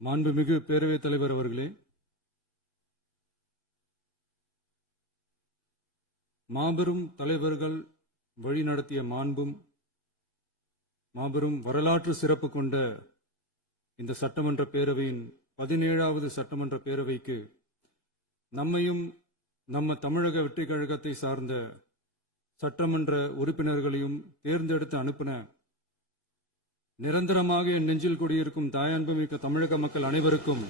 மாண்புமிகு பேரவைத் தலைவர் அவர்களே, மாபெரும் தலைவர்கள் வழிநடத்திய மாண்பும் மாபெரும் வரலாற்று சிறப்பு கொண்ட இந்த சட்டமன்ற பேரவையின் 17வது சட்டமன்ற பேரவைக்கு நம்மையும் நம்ம தமிழக வெற்றிக் கழகத்தை சார்ந்த சட்டமன்ற உறுப்பினர்களையும் தேர்ந்தெடுத்து அனுப்பின நிரந்தரமாக என் நெஞ்சில் குடியிருக்கும் தாயன்புமிக்க தமிழக மக்கள் அனைவருக்கும்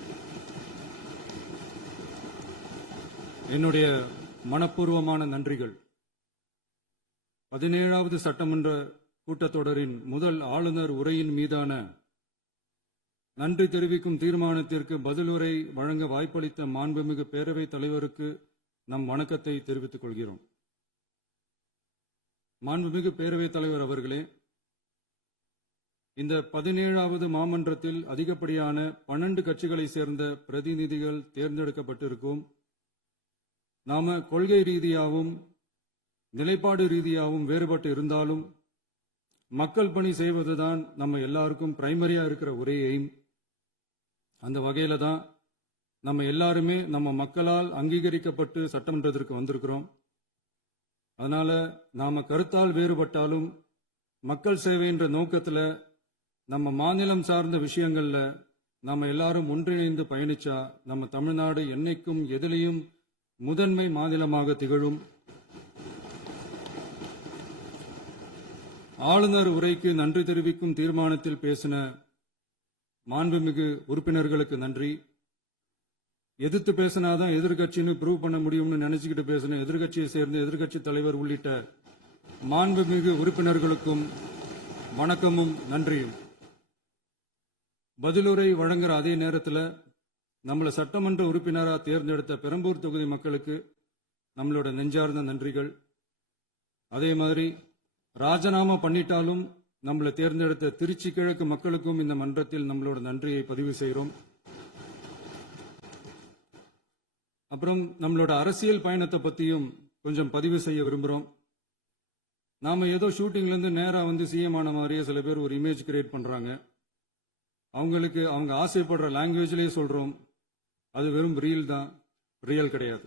என்னுடைய மனப்பூர்வமான நன்றிகள். 17வது சட்டமன்ற கூட்டத்தொடரின் முதல் ஆளுநர் உரையின் மீதான நன்றி தெரிவிக்கும் தீர்மானத்திற்கு பதிலுரை வழங்க வாய்ப்பளித்த மாண்புமிகு பேரவைத் தலைவருக்கு நம் வணக்கத்தை தெரிவித்துக் கொள்கிறோம். மாண்புமிகு பேரவைத் தலைவர் அவர்களே, இந்த 17வது மாமன்றத்தில் அதிகப்படியான 12 கட்சிகளை சேர்ந்த பிரதிநிதிகள் தேர்ந்தெடுக்கப்பட்டிருக்கும். நாம கொள்கை ரீதியாகவும் நிலைப்பாடு ரீதியாகவும் வேறுபட்டு இருந்தாலும் மக்கள் பணி செய்வதுதான் நம்ம எல்லாருக்கும் பிரைமரியா இருக்கிற ஒரே எய்ம். அந்த வகையில தான் நம்ம எல்லாருமே நம்ம மக்களால் அங்கீகரிக்கப்பட்டு சட்டமன்றத்திற்கு வந்திருக்கிறோம். அதனால நாம கருத்தால் வேறுபட்டாலும் மக்கள் சேவை என்ற நோக்கத்துல நம்ம மாநிலம் சார்ந்த விஷயங்கள்ல நாம எல்லாரும் ஒன்றிணைந்து பயணிச்சா நம்ம தமிழ்நாடு என்னைக்கும் எதிலையும் முதன்மை மாநிலமாக திகழும். ஆளுநர் உரைக்கு நன்றி தெரிவிக்கும் தீர்மானத்தில் பேசின மாண்புமிகு உறுப்பினர்களுக்கு நன்றி. எதிர்த்து பேசினாதான் எதிர்கட்சின்னு ப்ரூவ் பண்ண முடியும்னு நினைச்சுக்கிட்டு பேசின எதிர்கட்சியை சேர்ந்த எதிர்கட்சி தலைவர் உள்ளிட்ட மாண்புமிகு உறுப்பினர்களுக்கும் வணக்கமும் நன்றியும். பதிலுரை வழங்குற அதே நேரத்தில் நம்மளை சட்டமன்ற உறுப்பினராக தேர்ந்தெடுத்த பெரம்பூர் தொகுதி மக்களுக்கு நம்மளோட நெஞ்சார்ந்த நன்றிகள். அதே மாதிரி ராஜினாமா பண்ணிட்டாலும் நம்மளை தேர்ந்தெடுத்த திருச்சி கிழக்கு மக்களுக்கும் இந்த மன்றத்தில் நம்மளோட நன்றியை பதிவு செய்கிறோம். அப்புறம் நம்மளோட அரசியல் பயணத்தை பத்தியும் கொஞ்சம் பதிவு செய்ய விரும்புகிறோம். நாம ஏதோ ஷூட்டிங்ல இருந்து நேரா வந்து சிஎம் ஆன மாதிரியே சில பேர் ஒரு இமேஜ் கிரியேட் பண்றாங்க. அவங்களுக்கு அவங்க ஆசைப்படுற லாங்குவேஜ்லயே சொல்றோம், அது வெறும் ரீல் தான், ரியல் கிடையாது.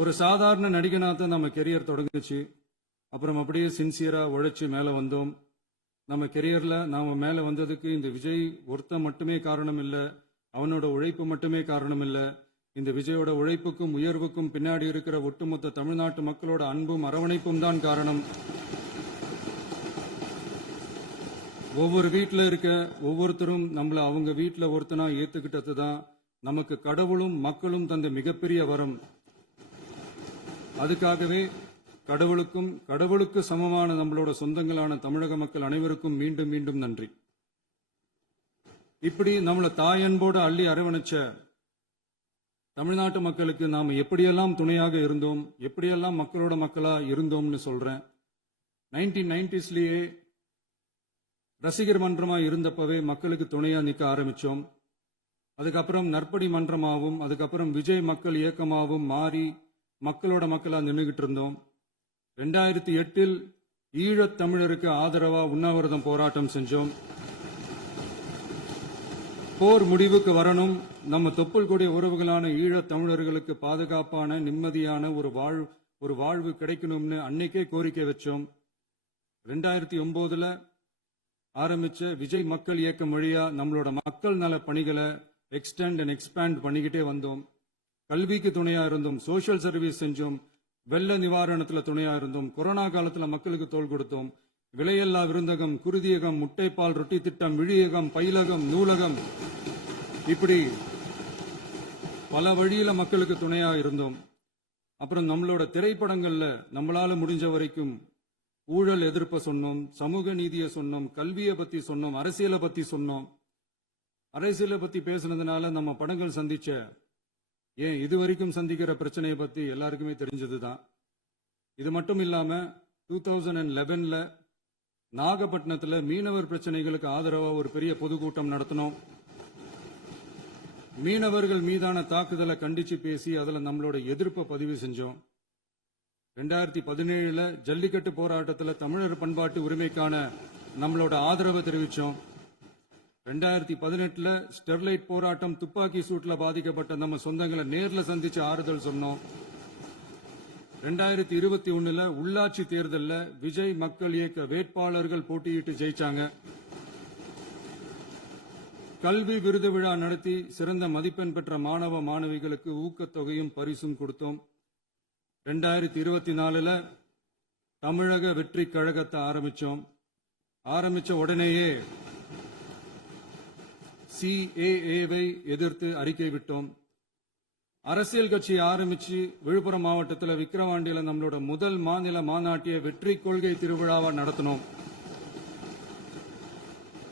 ஒரு சாதாரண நடிகனாத்தான் நம்ம கெரியர் தொடங்குச்சு. அப்புறம் அப்படியே சின்சியரா உழைச்சு மேல வந்தோம். நம்ம கெரியர்ல நாம மேல வந்ததுக்கு இந்த விஜய் ஒருத்தன் மட்டுமே காரணம் இல்ல, அவனோட உழைப்பு மட்டுமே காரணம் இல்ல. இந்த விஜயோட உழைப்புக்கும் உயர்வுக்கும் பின்னாடி இருக்கிற ஒட்டுமொத்த தமிழ்நாட்டு மக்களோட அன்பும் அரவணைப்பும் தான் காரணம். ஒவ்வொரு வீட்டில் இருக்க ஒவ்வொருத்தரும் நம்மள அவங்க வீட்டில் ஒருத்தனா ஏத்துக்கிட்டது தான் நமக்கு கடவுளும் மக்களும் தந்த மிகப்பெரிய வரம். அதுக்காகவே கடவுளுக்கு சமமான நம்மளோட சொந்தங்களான தமிழக மக்கள் அனைவருக்கும் மீண்டும் மீண்டும் நன்றி. இப்படி நம்மள தாயன்போடு அள்ளி அரவணைச்ச தமிழ்நாட்டு மக்களுக்கு நாம எப்படியெல்லாம் துணையாக இருந்தோம், எப்படியெல்லாம் மக்களோட மக்களா இருந்தோம்னு சொல்றேன். 1990ஸ்லயே ரசிகர் மன்றமா இருந்தப்பவே மக்களுக்கு துணையா நிக்க ஆரம்பிச்சோம். அதுக்கப்புறம் நற்படி மன்றமாவும் அதுக்கப்புறம் விஜய் மக்கள் இயக்கமாவும் மாறி மக்களோட மக்களா நின்றுகிட்டு இருந்தோம். 2008 ஈழத் தமிழருக்கு ஆதரவா உண்ணாவிரதம் போராட்டம் செஞ்சோம். போர் முடிவுக்கு வரணும், நம்ம தொப்புள் கொடிய உறவுகளான ஈழத் தமிழர்களுக்கு பாதுகாப்பான நிம்மதியான ஒரு வாழ்வு கிடைக்கணும்னு அன்னைக்கே கோரிக்கை வச்சோம். 2009 ஆரம்பிச்ச விஜய் மக்கள் இயக்கம் வழியா நம்மளோட மக்கள் நல பணிகளை எக்ஸ்டெண்ட் அண்ட் எக்ஸ்பேண்ட் பண்ணிக்கிட்டே வந்தோம். கல்விக்கு துணையா இருந்தோம், சோசியல் சர்வீஸ் செஞ்சோம், வெள்ள நிவாரணத்துல துணையா இருந்தோம், கொரோனா காலத்துல மக்களுக்கு தோள் கொடுத்தோம். விலையில்லா விருந்தகம், குருதியகம், முட்டைப்பால் ரொட்டி திட்டம், விழியகம், பயிலகம், நூலகம், இப்படி பல வழியில மக்களுக்கு துணையா இருந்தோம். அப்புறம் நம்மளோட திரைப்படங்கள்ல நம்மளால முடிஞ்ச வரைக்கும் ஊழல் எதிர்ப்ப சொன்னோம், சமூக நீதியை சொன்னோம், கல்வியை பத்தி சொன்னோம், அரசியலை பத்தி சொன்னோம். அரசியலை பத்தி பேசுனதுனால நம்ம படங்கள் சந்திச்ச இதுவரைக்கும் சந்திக்கிற பிரச்சனையை பத்தி எல்லாருக்குமே தெரிஞ்சதுதான். இது மட்டும் இல்லாம 2011 நாகப்பட்டினத்துல மீனவர் பிரச்சனைகளுக்கு ஆதரவா ஒரு பெரிய பொதுக்கூட்டம் நடத்தினோம். மீனவர்கள் மீதான தாக்குதலை கண்டிச்சு பேசி அதுல நம்மளோட எதிர்ப்பை பதிவு செஞ்சோம். 2017 ஜல்லிக்கட்டு போராட்டத்தில் தமிழர் பண்பாட்டு உரிமைக்கான நம்மளோட ஆதரவை தெரிவிச்சோம். 2018 ஸ்டெர்லைட் போராட்டம் துப்பாக்கி சூட்ல பாதிக்கப்பட்ட நம்ம சொந்தங்களை நேர்ல சந்திச்சு ஆறுதல் சொன்னோம். 2021 உள்ளாட்சி தேர்தலில் விஜய் மக்கள் இயக்க வேட்பாளர்கள் போட்டியிட்டு ஜெயிச்சாங்க. கல்வி விருது விழா நடத்தி சிறந்த மதிப்பெண் பெற்ற மாணவ மாணவிகளுக்கு ஊக்கத்தொகையும் பரிசும் கொடுத்தோம். 2024 தமிழக வெற்றி கழகத்தை ஆரம்பிச்ச உடனேயே CAA-வை எதிர்த்து அறிக்கை விட்டோம். அரசியல் கட்சி ஆரம்பிச்சு விழுப்புரம் மாவட்டத்தில் விக்கிரவாண்டியில நம்மளோட முதல் மாநில மாநாட்டிய வெற்றி கொள்கை திருவிழாவை நடத்தினோம்.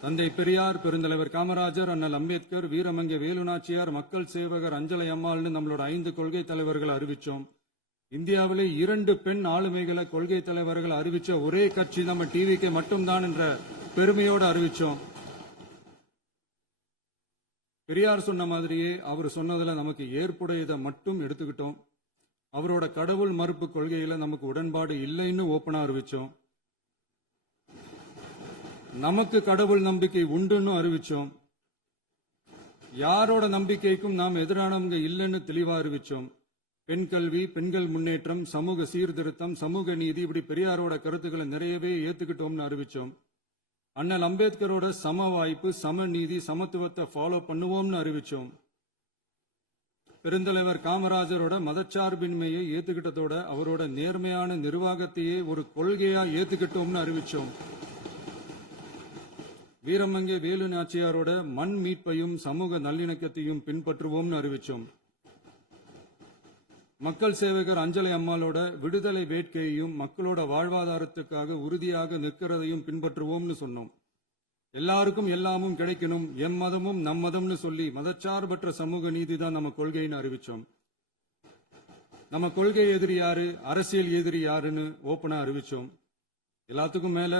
தந்தை பெரியார், பெருந்தலைவர் காமராஜர், அண்ணல் அம்பேத்கர், வீரமங்கை வேலுநாச்சியார், மக்கள் சேவகர் அஞ்சலை அம்மாள்னு நம்மளோட 5 கொள்கை தலைவர்கள் அறிவிச்சோம். இந்தியாவிலே 2 பெண் ஆளுமைகளை கொள்கை தலைவர்கள் அறிவிச்ச ஒரே கட்சி நம்ம டிவிக்கு மட்டும்தான் என்ற பெருமையோடு அறிவிச்சோம். பெரியார் சொன்ன மாதிரியே அவர் சொன்னதுல நமக்கு ஏற்புடையதை மட்டும் எடுத்துக்கிட்டோம். அவரோட கடவுள் மறுப்பு கொள்கையில நமக்கு உடன்பாடு இல்லைன்னு ஓப்பனா அறிவிச்சோம். நமக்கு கடவுள் நம்பிக்கை உண்டுன்னு அறிவிச்சோம். யாரோட நம்பிக்கைக்கும் நாம் எதிரானவங்க இல்லைன்னு தெளிவா அறிவிச்சோம். பெண் கல்வி, பெண்கள் முன்னேற்றம், சமூக சீர்திருத்தம், சமூக நீதி, இப்படி பெரியாரோட கருத்துக்களை நிறையவே ஏத்துக்கிட்டோம்னு அறிவிச்சோம். அண்ணல் அம்பேத்கரோட சம வாய்ப்பு, சமநீதி, சமத்துவத்தை ஃபாலோ பண்ணுவோம்னு அறிவிச்சோம். பெருந்தலைவர் காமராஜரோட மதச்சார்பின்மையை ஏத்துக்கிட்டதோட அவரோட நேர்மையான நிர்வாகத்தையே ஒரு கொள்கையா ஏத்துக்கிட்டோம்னு அறிவிச்சோம். வீரமங்கை வேலு நாச்சியாரோட மண் மீட்பையும் சமூக நல்லிணக்கத்தையும் பின்பற்றுவோம்னு அறிவிச்சோம். மக்கள் சேவகர் அஞ்சலை அம்மாளோட விடுதலை வேட்கையையும் மக்களோட வாழ்வாதாரத்துக்காக உறுதியாக நிற்கிறதையும் பின்பற்றுவோம்னு சொன்னோம். எல்லாருக்கும் எல்லாமும் கிடைக்கணும், எம் மதமும் நம் மதம்னு சொல்லி மதச்சார்பற்ற சமூக நீதி தான் நம்ம கொள்கைன்னு அறிவிச்சோம். நம்ம கொள்கை எதிரி யாரு, அரசியல் எதிரி யாருன்னு ஓப்பனா அறிவிச்சோம். எல்லாத்துக்கும் மேல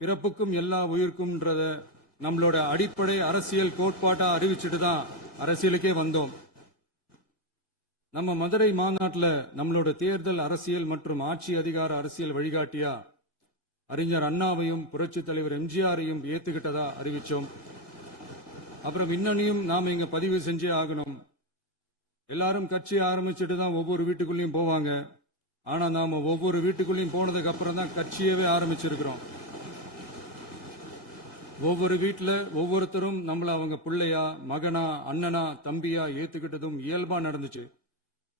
பிறப்புக்கும் எல்லா உயிருக்கும்ன்றத நம்மளோட அடிப்படை அரசியல் கோட்பாட்டா அறிவிச்சுட்டு தான் அரசியலுக்கே வந்தோம். நம்ம மதுரை மாநாட்டில் நம்மளோட தேர்தல் அரசியல் மற்றும் ஆட்சி அதிகார அரசியல் வழிகாட்டியா அறிஞர் அண்ணாவையும் புரட்சி தலைவர் எம்ஜிஆரையும் ஏத்துக்கிட்டதா அறிவிச்சோம். அப்புறம் இன்னனையும் நாம இங்க பதிவு செஞ்சே ஆகணும். எல்லாரும் கட்சி ஆரம்பிச்சுட்டு தான் ஒவ்வொரு வீட்டுக்குள்ளேயும் போவாங்க. ஆனா நாம ஒவ்வொரு வீட்டுக்குள்ளேயும் போனதுக்கு அப்புறம் தான் கட்சியவே ஆரம்பிச்சிருக்கிறோம். ஒவ்வொரு வீட்டுல ஒவ்வொருத்தரும் நம்மள அவங்க பிள்ளையா, மகனா, அண்ணனா, தம்பியா ஏத்துக்கிட்டதும் இயல்பா நடந்துச்சு.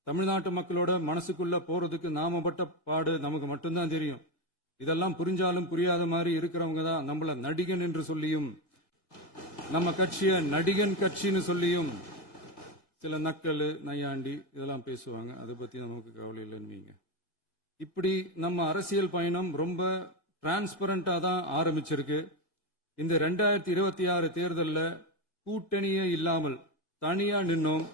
தமிழ்நாட்டு மக்களோட மனசுக்குள்ள போறதுக்கு நாம பட்ட பாடு நமக்கு மட்டும்தான் தெரியும். இதெல்லாம் புரிஞ்சாலும் புரியாத மாதிரி இருக்கிறவங்க தான் நம்மள நடிகன் என்று சொல்லியும் நம்ம கட்சிய நடிகன் கட்சின்னு சொல்லியும் சில நக்கல், நையாண்டி இதெல்லாம் பேசுவாங்க. அதை பத்தி நமக்கு கவலை இல்லைன்னு. இப்படி நம்ம அரசியல் பயணம் ரொம்ப டிரான்ஸ்பரண்டா தான் ஆரம்பிச்சிருக்கு. இந்த 2026 தேர்தலில் கூட்டணியே இல்லாமல் தனியா நின்னோம்.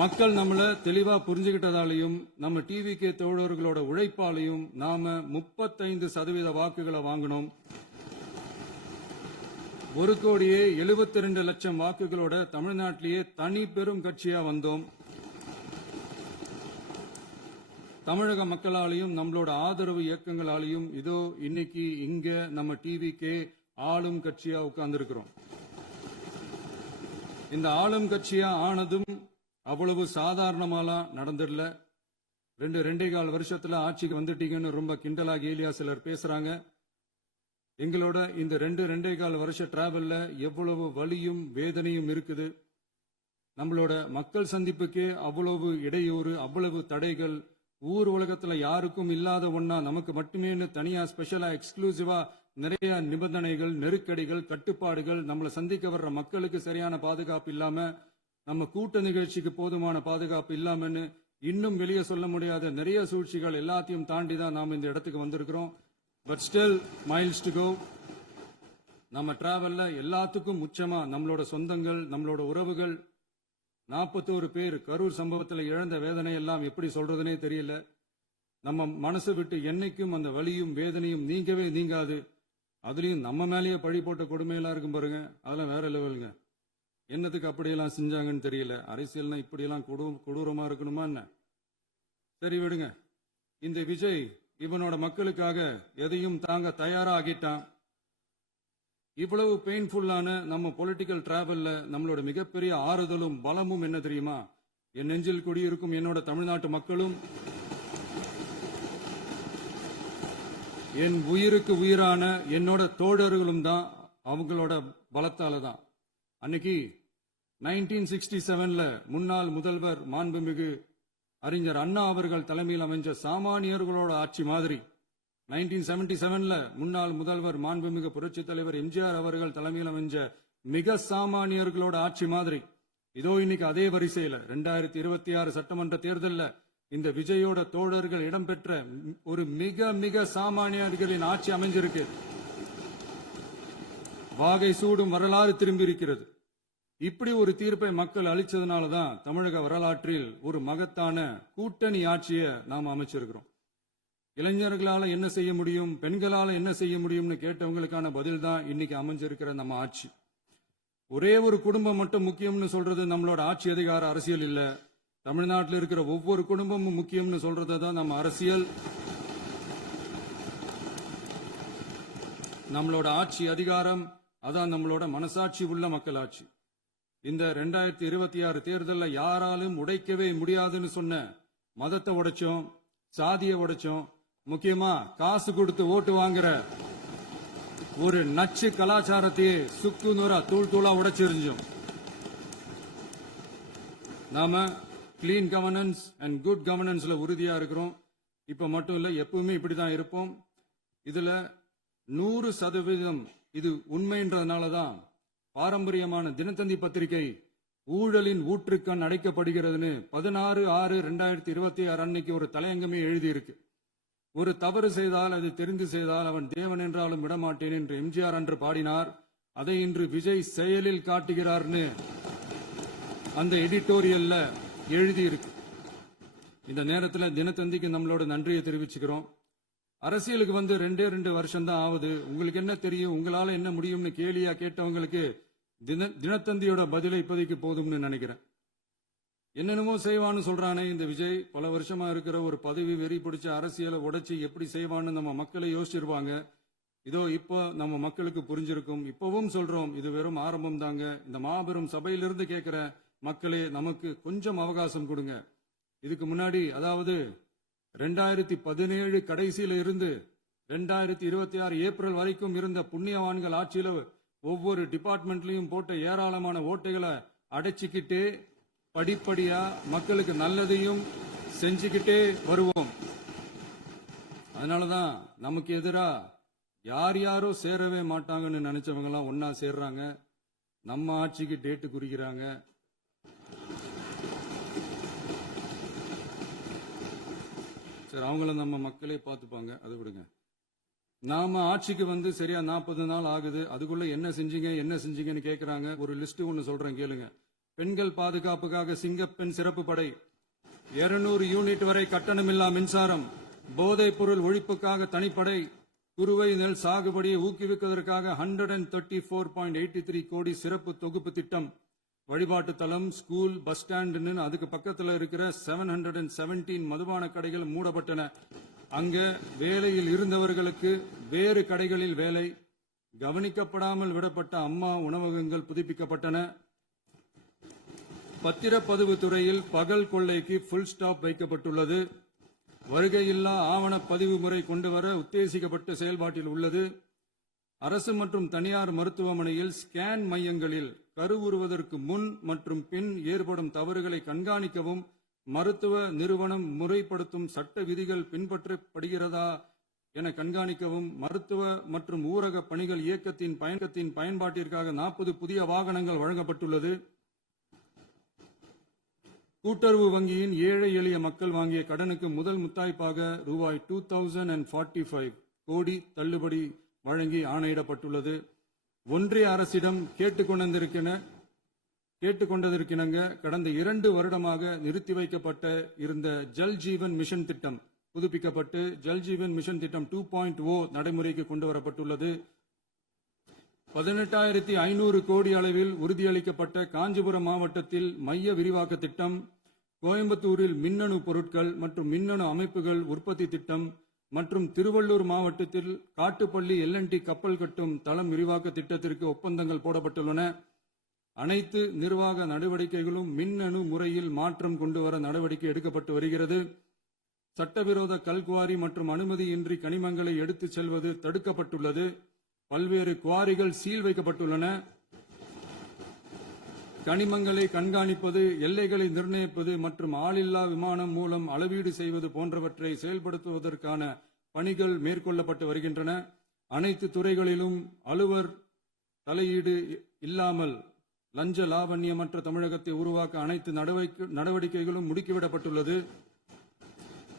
மக்கள் நம்மள தெளிவா புரிஞ்சுகிட்டதாலையும் நம்ம டிவிகே தோழர்களோட உழைப்பாலையும் நாம 35% வாக்குகளை வாங்கினோம். 1,72,00,000 வாக்குகளோட தமிழ்நாட்டிலேயே தனி பெரும் கட்சியா வந்தோம். தமிழக மக்களாலையும் நம்மளோட ஆதரவு இயக்கங்களாலையும் இதோ இன்னைக்கு இங்க நம்ம டிவிகே ஆளும் கட்சியா உட்கார்ந்துருக்கிறோம். இந்த ஆளும் கட்சியா ஆனதும் அவ்வளவு சாதாரணமாலாம் நடந்துடல. 2.25 வருஷத்துல ஆட்சிக்கு வந்துட்டீங்கன்னு ரொம்ப கிண்டலா கேலியா சிலர் பேசுறாங்க. எங்களோட இந்த 2.25 வருஷ டிராவல்ல எவ்வளவு வலியும் வேதனையும் இருக்குது. நம்மளோட மக்கள் சந்திப்புக்கே அவ்வளவு இடையூறு, அவ்வளவு தடைகள், ஊர் உலகத்துல யாருக்கும் இல்லாத ஒன்னா நமக்கு மட்டுமே தனியா ஸ்பெஷலா எக்ஸ்க்ளூசிவா நிறைய நிபந்தனைகள், நெருக்கடிகள், கட்டுப்பாடுகள், நம்மளை சந்திக்க வர்ற மக்களுக்கு சரியான பாதுகாப்பு இல்லாம, நம்ம கூட்ட நிகழ்ச்சிக்கு போதுமான பாதுகாப்பு இல்லாமன்னு இன்னும் வெளியே சொல்ல முடியாத நிறைய சூழ்ச்சிகள் எல்லாத்தையும் தாண்டி தான் நாம் இந்த இடத்துக்கு வந்திருக்கிறோம். But still miles to go. நம்ம டிராவல்ல எல்லாத்துக்கும் முச்சமா நம்மளோட சொந்தங்கள், நம்மளோட உறவுகள், 41 பேர் கரூர் சம்பவத்தில் இழந்த வேதனை எல்லாம் எப்படி சொல்றதுனே தெரியல. நம்ம மனசு விட்டு என்னைக்கும் அந்த வலியும் வேதனையும் நீங்கவே நீங்காது. அதுலயும் நம்ம மேலேயே பழி போட்ட கொடுமையெல்லாம் இருக்கும் பாருங்க, அதெல்லாம் வேற லெவலுங்க. என்னத்துக்கு அப்படியெல்லாம் செஞ்சாங்கன்னு தெரியல. அரசியல்னா இப்படியெல்லாம் கொடூரமா இருக்கணுமா என்ன? சரி விடுங்க. இந்த விஜய் இவனோட மக்களுக்காக எதையும் தாங்க தயாராகிட்டான். இவ்வளவு பெயின்ஃபுல்லான நம்ம பொலிட்டிக்கல் டிராவல்ல நம்மளோட மிகப்பெரிய ஆறுதலும் பலமும் என்ன தெரியுமா? என் நெஞ்சில் குடியிருக்கும் என்னோட தமிழ்நாட்டு மக்களும் என் உயிருக்கு உயிரான என்னோட தோழர்களும் தான். அவங்களோட பலத்தால தான். அன்னைக்கு 1967ல முன்னாள் முதல்வர் மாண்புமிகு அறிஞர் அண்ணா அவர்கள் தலைமையில் அமைஞ்ச சாமானியர்களோட ஆட்சி மாதிரி 1977ல முன்னாள் முதல்வர் மாண்புமிகு புரட்சித் தலைவர் எம்ஜிஆர் அவர்கள் தலைமையில் அமைஞ்ச மிக சாமானியர்களோட ஆட்சி மாதிரி இதோ இன்னைக்கு அதே வரிசையில 2026 சட்டமன்ற தேர்தல்ல இந்த விஜயோட தோழர்கள் இடம்பெற்ற ஒரு மிக மிக சாமானியர்களின் ஆட்சி அமைஞ்சிருக்கு. வாகை சூடும் வரலாறு திரும்பி இருக்கிறது. இப்படி ஒரு தீர்ப்பை மக்கள் அளிச்சதுனாலதான் தமிழக வரலாற்றில் ஒரு மகத்தான கூட்டணி ஆட்சியை நாம் அமைச்சிருக்கிறோம். இளைஞர்களால என்ன செய்ய முடியும், பெண்களால என்ன செய்ய முடியும்னு கேட்டவங்களுக்கான பதில் தான் இன்னைக்கு அமைஞ்சிருக்கிற நம்ம ஆட்சி. ஒரே ஒரு குடும்பம் மட்டும் முக்கியம்னு சொல்றது நம்மளோட ஆட்சி அதிகார அரசியல் இல்ல. தமிழ்நாட்டில் இருக்கிற ஒவ்வொரு குடும்பமும் முக்கியம்னு சொல்றது தான் நம்ம அரசியல். நம்மளோட ஆட்சி அதிகாரம் அதான் நம்மளோட மனசாட்சி உள்ள மக்களாட்சி. இந்த 2026 தேர்தல்ல யாராலும் உடைக்கவே முடியாதுன்னு சொன்ன மதத்தை உடைச்சோம், சாதியை உடைச்சோம், முக்கியமா காசு கொடுத்து ஓட்டு வாங்குற ஒரு நச்சு கலாச்சாரத்தையே சுக்கு நூறா தூள் தூளா உடைச்சிருந்தோம். நாம கிளீன் கவர்னன்ஸ் அண்ட் குட் கவர்னன்ஸ்ல உறுதியா இருக்கிறோம். இப்ப மட்டும் இல்ல, எப்பவுமே இப்படிதான் இருப்போம். இதுல 100% இது உண்மைன்றதுனாலதான் பாரம்பரியமான தினத்தந்தி பத்திரிகை ஊழலின் ஊற்றுக்கண் அடைக்கப்படுகிறதுன்னு 16/6/2026 அன்னைக்கு ஒரு தலையங்கமே எழுதியிருக்கு. ஒரு தவறு செய்தால் அது தெரிந்து செய்தால் அவன் தேவன் என்றாலும் விடமாட்டேன் என்று எம்ஜிஆர் அன்று பாடினார். அதை இன்று விஜய் செயலில் காட்டுகிறார்னு அந்த எடிட்டோரியல்ல எழுதியிருக்கு. இந்த நேரத்தில் தினத்தந்திக்கு நம்மளோட நன்றியை தெரிவிச்சுக்கிறோம். அரசியலுக்கு வந்து 2 வருஷம் தான் ஆகுது. உங்களுக்கு என்ன தெரியும், உங்களால என்ன முடியும்னு கேலியா கேட்டவங்களுக்கு தினத்தந்தியோட பதிலை இப்போதைக்கு போதும்னு நினைக்கிறேன். என்னென்னமோ செய்வான்னு சொல்றானே இந்த விஜய், பல வருஷமா இருக்கிற ஒரு பதவி வெறி பிடிச்ச அரசியலை உடைச்சி எப்படி செய்வான்னு நம்ம மக்களை யோசிச்சிருவாங்க. இதோ இப்போ நம்ம மக்களுக்கு புரிஞ்சிருக்கும். இப்பவும் சொல்றோம், இது வெறும் ஆரம்பம் தாங்க. இந்த மாபெரும் சபையிலிருந்து கேட்கிற மக்களே, நமக்கு கொஞ்சம் அவகாசம் கொடுங்க. இதுக்கு முன்னாடி, அதாவது 2017 கடைசியில இருந்து 2026 ஏப்ரல் வரைக்கும் இருந்த புண்ணியவான்கள் ஆட்சியில ஒவ்வொரு டிபார்ட்மெண்ட்லயும் போட்ட ஏராளமான ஓட்டைகளை அடைச்சிக்கிட்டே படிப்படியா மக்களுக்கு நல்லதையும் செஞ்சுக்கிட்டே வருவோம். அதனாலதான் நமக்கு எதிரா யார் யாரோ சேரவே மாட்டாங்கன்னு நினைச்சவங்க எல்லாம் ஒன்னா சேர்றாங்க. நம்ம ஆட்சிக்கு டேட்டு குறிக்கிறாங்க. சரி, அவங்கள நம்ம மக்களே பார்த்துப்பாங்க, அதை விடுங்க. நாம ஆட்சிக்கு வந்து சரியா 40 நாள் ஆகுது. அதுக்குள்ள என்ன செஞ்சீங்கன்னு கேக்குறாங்க. ஒரு லிஸ்ட் ஒன்னு சொல்றேன் கேளுங்க. பெண்கள் பாதுகாப்புக்காக சிங்கப்பெண் சிறப்பு படை, 200 யூனிட் வரை கட்டணமில்லா மின்சாரம், போதைப் பொருள் ஒழிப்புக்காக தனிப்படை, குறுவை நெல் சாகுபடியை ஊக்குவிப்பதற்காக 134.83 கோடி சிறப்பு தொகுப்பு திட்டம், வழிபாட்டு தலம், ஸ்கூல், பஸ் ஸ்டாண்டுன்னு அதுக்கு பக்கத்துல இருக்கிற 717 மதுபான கடைகள் மூடப்பட்டன. அங்க வேலையில் இருந்தவர்களுக்கு வேறு கடைகளில் வேலை, கவனிக்கப்படாமல் விடப்பட்ட அம்மா உணவகங்கள் புதுப்பிக்கப்பட்டன. பத்திரப்பதிவு துறையில் பகல் கொள்ளைக்கு புல் ஸ்டாப் வைக்கப்பட்டுள்ளது. வருகையில்லா ஆவண பதிவு முறை கொண்டுவர உத்தேசிக்கப்பட்ட செயல்பாட்டில் உள்ளது. அரசு மற்றும் தனியார் மருத்துவமனையில் ஸ்கேன் மையங்களில் கருவுறுவதற்கு முன் மற்றும் பின் ஏற்படும் தவறுகளை கண்காணிக்கவும், மருத்துவ நிறுவனம் முறைப்படுத்தும் சட்ட விதிகள் பின்பற்றப்படுகிறதா என கண்காணிக்கவும், மருத்துவ மற்றும் ஊரக பணிகள் இயக்கத்தின் பயன்பாட்டிற்காக 40 புதிய வாகனங்கள் வழங்கப்பட்டுள்ளது. கூட்டுறவு வங்கியின் ஏழை எளிய மக்கள் வாங்கிய கடனுக்கு முதல் முத்தாய்ப்பாக ரூபாய் 2045 கோடி தள்ளுபடி வழங்கி ஆணையிடப்பட்டுள்ளது. ஒன்றிய அரசிடம் கேட்டுக்கொண்டதற்கிணங்க கடந்த 2 வருடமாக நிறுத்தி வைக்கப்பட்ட இருந்த ஜல் ஜீவன் மிஷன் திட்டம் புதுப்பிக்கப்பட்டு ஜல் ஜீவன் மிஷன் திட்டம் 2.0 நடைமுறைக்கு கொண்டு வரப்பட்டுள்ளது. 18,500 கோடி அளவில் உறுதியளிக்கப்பட்ட காஞ்சிபுரம் மாவட்டத்தில் மைய விரிவாக்க திட்டம், கோயம்புத்தூரில் மின்னணு பொருட்கள் மற்றும் மின்னணு அமைப்புகள் உற்பத்தி திட்டம், மற்றும் திருவள்ளூர் மாவட்டத்தில் காட்டுப்பள்ளி LNT கப்பல் கட்டும் தளம் விரிவாக்க திட்டத்திற்கு ஒப்பந்தங்கள் போடப்பட்டுள்ளன. அனைத்து நிர்வாக நடவடிக்கைகளும் மின்னணு முறையில் மாற்றம் கொண்டுவர நடவடிக்கை எடுக்கப்பட்டு வருகிறது. சட்டவிரோத கல்குவாரி மற்றும் அனுமதியின்றி கனிமங்களை எடுத்துச் செல்வது தடுக்கப்பட்டுள்ளது. பல்வேறு குவாரிகள் சீல் வைக்கப்பட்டுள்ளன. கனிமங்களை கண்காணிப்பது, எல்லைகளை நிர்ணயிப்பது மற்றும் ஆளில்லா விமானம் மூலம் அளவீடு செய்வது போன்றவற்றை செயல்படுத்துவதற்கான பணிகள் மேற்கொள்ளப்பட்டு வருகின்றன. அனைத்து துறைகளிலும் அலுவலர் தலையீடு இல்லாமல் லஞ்ச லாவண்யமற்ற தமிழகத்தை உருவாக்க அனைத்து நடவடிக்கைகளும் முடுக்கிவிடப்பட்டுள்ளது.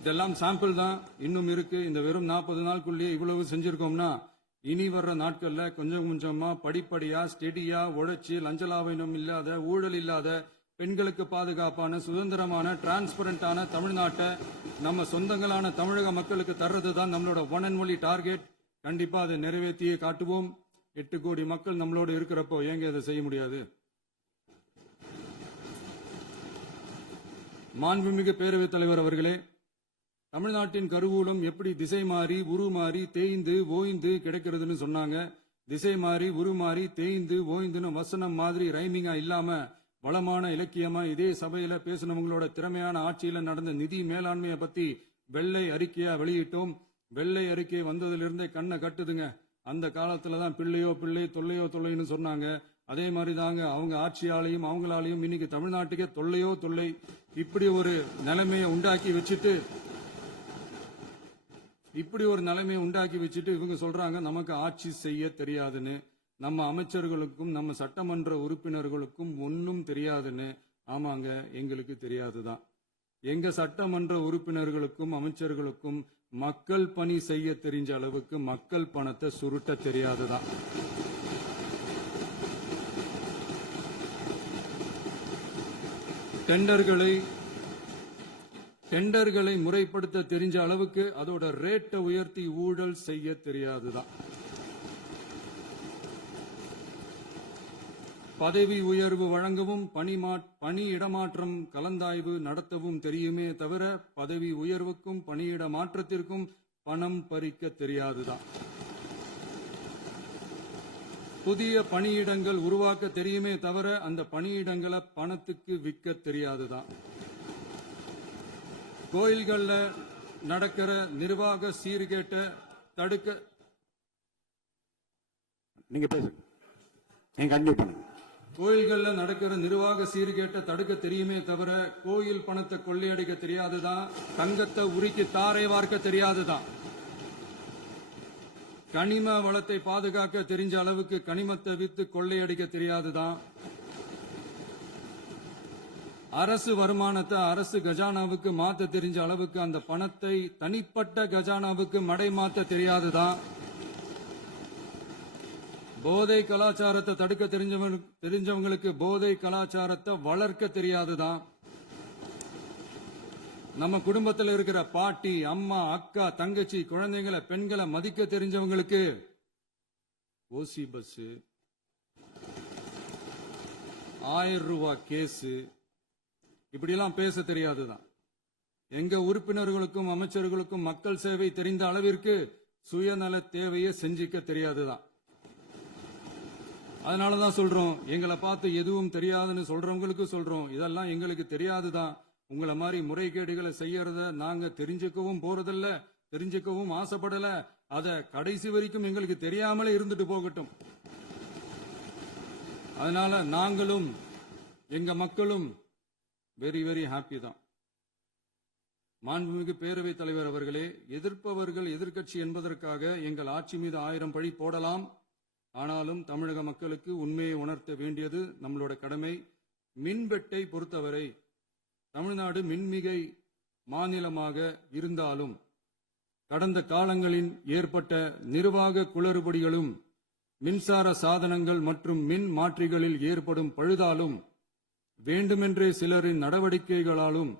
இதெல்லாம் சாம்பிள் தான், இன்னும் இருக்கு. இந்த வெறும் 40 நாளுக்குள்ளேயே இவ்வளவு செஞ்சிருக்கோம்னா இனி வர்ற நாட்கள்ல கொஞ்சம் கொஞ்சமா படிப்படியா ஸ்டெடியா உழைச்சி லஞ்ச லாவண்யம் இல்லாத, ஊழல் இல்லாத, பெண்களுக்கு பாதுகாப்பான, சுதந்திரமான, டிரான்ஸ்பரண்டான தமிழ்நாட்டை நம்ம சொந்தங்களான தமிழக மக்களுக்கு தர்றதுதான் நம்மளோட ஒன் அண்ட் ஒன்லி டார்கெட். கண்டிப்பா அதை நிறைவேற்றியே காட்டுவோம். 8 கோடி மக்கள் நம்மளோட இருக்கிறப்போ ஏங்க இதை செய்ய முடியாது? மாண்புமிகு பேரவைத் தலைவர் அவர்களே, தமிழ்நாட்டின் கருவூலம் எப்படி திசை மாறி உருமாறி தேய்ந்து ஓய்ந்து கிடைக்கிறதுன்னு சொன்னாங்க. திசை மாறி உருமாறி தேய்ந்து ஓய்ந்துன்னு வசனம் மாதிரி ரைமிங்கா இல்லாம வளமான இலக்கியமா இதே சபையில பேசினவங்களோட திறமையான ஆட்சியில நடந்த நிதி மேலாண்மையை பத்தி வெள்ளை அறிக்கையா வெளியிட்டோம். வெள்ளை அறிக்கை வந்ததிலிருந்தே கண்ணை கட்டுதுங்க. அந்த காலத்துலதான் பிள்ளையோ பிள்ளை தொல்லையோ தொல்லைன்னு சொன்னாங்க. அதே மாதிரி தாங்க அவங்க ஆட்சியாலையும் அவங்களாலையும் இன்னைக்கு தமிழ்நாட்டுக்கே தொல்லையோ தொல்லை. இப்படி ஒரு நிலைமையை உண்டாக்கி வச்சுட்டு இவங்க சொல்றாங்க நமக்கு ஆட்சி செய்ய தெரியாதுன்னு. நம்ம அமைச்சர்களுக்கும் நம்ம சட்டமன்ற உறுப்பினர்களுக்கும் ஒன்னும் தெரியாதுன்னு. ஆமாங்க, எங்களுக்கு தெரியாதுதான். எங்க சட்டமன்ற உறுப்பினர்களுக்கும் அமைச்சர்களுக்கும் மக்கள் பணி செய்ய தெரிஞ்ச அளவுக்கு மக்கள் பணத்தை சுருட்ட தெரியாதுதான். டெண்டர்களை முறைப்படுத்த தெரிஞ்ச அளவுக்கு அதோட ரேட்டை உயர்த்தி ஊழல் செய்ய தெரியாதுதான். பதவி உயர்வு வழங்கவும் பணி இடமாற்றம் கலந்தாய்வு நடத்தவும் தெரியுமே தவிர பதவி உயர்வுக்கும் பணியிட மாற்றத்திற்கும் பணம் பறிக்க தெரியாதுதான். புதிய பணியிடங்கள் உருவாக்க தெரியுமே தவிர அந்த பணியிடங்களை பணத்துக்கு விற்க தெரியாதுதான். கோயில்கள்ல நடக்கிற நிர்வாக சீர்கேட்ட தடுக்க நீங்க பேசுங்க, கண்டிப்பா பண்ணுங்க. கோயில்கள்ல நடக்கிற நிர்வாக சீர்கேட்ட தடுக்க தெரியுமே தவிர கோயில் பணத்தை கொள்ளையடிக்க தெரியாதுதான். தங்கத்தை உருக்கி தாரை வார்க்க தெரியாதுதான். கனிம வளத்தை பாதுகாக்க தெரிஞ்ச அளவுக்கு கனிமத்தை வித்து கொள்ளையடிக்க தெரியாதுதான். அரசு வருமானத்தை அரசு கஜானாவுக்கு மாத்த தெரிஞ்ச அளவுக்கு அந்த பணத்தை தனிப்பட்ட கஜானாவுக்கு மடை மாத்த தெரியாதுதான். போதை கலாச்சாரத்தை தடுக்க தெரிஞ்சவங்களுக்கு போதை கலாச்சாரத்தை வளர்க்க தெரியாதுதான். நம்ம குடும்பத்தில் இருக்கிற பாட்டி, அம்மா, அக்கா, தங்கச்சி, குழந்தைங்களை, பெண்களை மதிக்க தெரிஞ்சவங்களுக்கு ஓசி பஸ், 1000 ரூபாய் கேஸ், இப்படிலாம் பேச தெரியாதுதான். எங்க உறுப்பினர்களுக்கும் அமைச்சர்களுக்கும் மக்கள் சேவை தெரிந்த அளவிற்கு சுயநல தேவையை செஞ்சிக்க தெரியாதுதான். அதனாலதான் சொல்றோம், எங்களை பார்த்து எதுவும் தெரியாதுன்னு சொல்றவங்களுக்கு சொல்றோம், இதெல்லாம் எங்களுக்கு தெரியாதுதான். உங்களை மாதிரி முறைகேடுகளை செய்யறத நாங்க தெரிஞ்சுக்கவும் போறதில்ல, தெரிஞ்சுக்கவும் ஆசைப்படல. அத கடைசி வரைக்கும் எங்களுக்கு தெரியாமலே இருந்துட்டு போகட்டும். அதனால நாங்களும் எங்க மக்களும் வெரி வெரி ஹாப்பி தான். மாண்புமிகு பேரவைத் தலைவர் அவர்களே, எதிர்ப்பவர்கள் எதிர்க்கட்சி என்பதற்காக எங்கள் ஆட்சி மீது 1000 பழி போடலாம். ஆனாலும் தமிழக மக்களுக்கு உண்மையை உணர்த்த வேண்டியது நம்மளோட கடமை. மின்வெட்டை பொறுத்தவரை தமிழ்நாடு மின்மிகை மாநிலமாக இருந்தாலும் கடந்த காலங்களில் ஏற்பட்ட நிர்வாக குளறுபடிகளும் மின்சார சாதனங்கள் மற்றும் மின் மாற்றிகளில் ஏற்படும் பழுதாலும் வேண்டுமென்றே சிலரின் நடவடிக்கைகளாலும்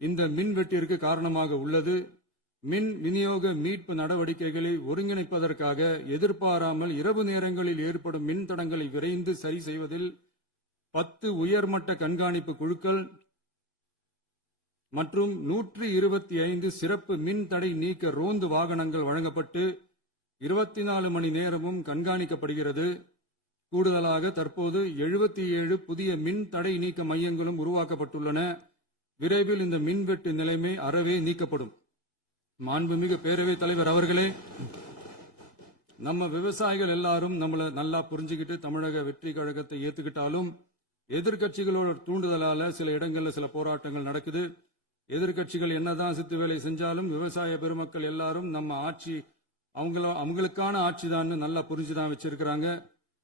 இந்த மின்வெட்டிற்கு காரணமாக உள்ளது. மின் விநியோக மீட்பு நடவடிக்கைகளை ஒருங்கிணைப்பதற்காக எதிர்பாராமல் இரவு நேரங்களில் ஏற்படும் மின் தடங்களை விரைந்து சரி செய்வதில் 10 உயர்மட்ட கண்காணிப்பு குழுக்கள் மற்றும் 125 சிறப்பு மின் தடை நீக்க ரோந்து வாகனங்கள் வழங்கப்பட்டு 24 மணி நேரமும் கண்காணிக்கப்படுகிறது. கூடுதலாக தற்போது 77 புதிய மின் தடை நீக்க மையங்களும் உருவாக்கப்பட்டுள்ளன. விரைவில் இந்த மின்வெட்டு நிலைமை அறவே நீக்கப்படும். மாண்புமிகு பேரவைத் தலைவர் அவர்களே, நம்ம விவசாயிகள் எல்லாரும் நம்மள நல்லா புரிஞ்சுக்கிட்டு தமிழக வெற்றி கழகத்தை ஏத்துக்கிட்டாலும் எதிர்க்கட்சிகளோட தூண்டுதலால சில இடங்கள்ல சில போராட்டங்கள் நடக்குது. எதிர்க்கட்சிகள் என்னதான் சித்து வேலை செஞ்சாலும் விவசாய பெருமக்கள் எல்லாரும் நம்ம ஆட்சி அவங்களுக்கான ஆட்சிதான் நல்லா புரிஞ்சுதான் வச்சிருக்கிறாங்க.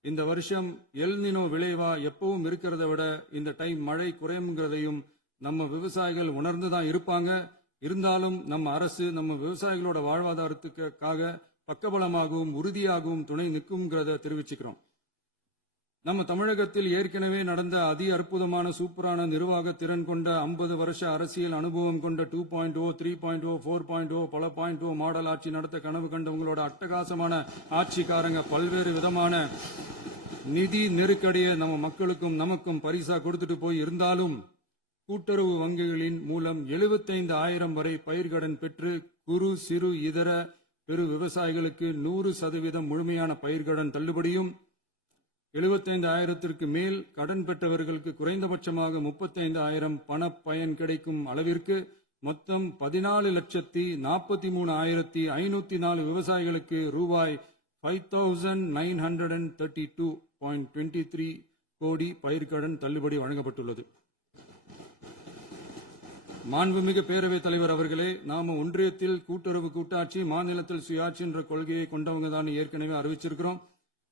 இந்த வருஷம் எல்னினோ விளைவா எப்பவும் இருக்கிறத விட இந்த டைம் மழை குறையுங்கிறதையும் நம்ம விவசாயிகள் உணர்ந்துதான் இருப்பாங்க. இருந்தாலும் நம்ம அரசு நம்ம விவசாயிகளோட வாழ்வாதாரத்துக்காக பக்கபலமாகவும் உறுதியாகவும் துணை நிற்கும்ங்கிறத தெரிவிச்சுக்கிறோம். நம்ம தமிழகத்தில் ஏற்கனவே நடந்த அதி அற்புதமான சூப்பரான நிர்வாக திறன் கொண்ட 50 வருஷ அரசியல் அனுபவம் கொண்ட 2.0, 3.0, 4.0 பல 0.0 மாடல் ஆட்சி நடத்த கனவு கண்டவங்களோட அட்டகாசமான ஆட்சிக்காரங்க பல்வேறு விதமான நிதி நெருக்கடியை நம்ம மக்களுக்கும் நமக்கும் பரிசா கொடுத்துட்டு போய் இருந்தாலும் கூட்டுறவு வங்கிகளின் மூலம் 75,000 வரை பயிர்கடன் பெற்று குறு சிறு இதர பெரு விவசாயிகளுக்கு 100% முழுமையான பயிர்கடன் தள்ளுபடியும் 75,000க்கு மேல் கடன் பெற்றவர்களுக்கு குறைந்தபட்சமாக 35,000 பண பயன் கிடைக்கும் அளவிற்கு மொத்தம் 14,43,504 விவசாயிகளுக்கு ரூபாய் 5,932.23 கோடி பயிர்கடன் தள்ளுபடி வழங்கப்பட்டுள்ளது. மாண்புமிகு பேரவைத் தலைவர் அவர்களே, நாம ஒன்றியத்தில் கூட்டுறவு கூட்டாட்சி, மாநிலத்தில் சுயாட்சி என்ற கொள்கையை கொண்டவங்க தான் ஏற்கனவே அறிவிச்சிருக்கிறோம்.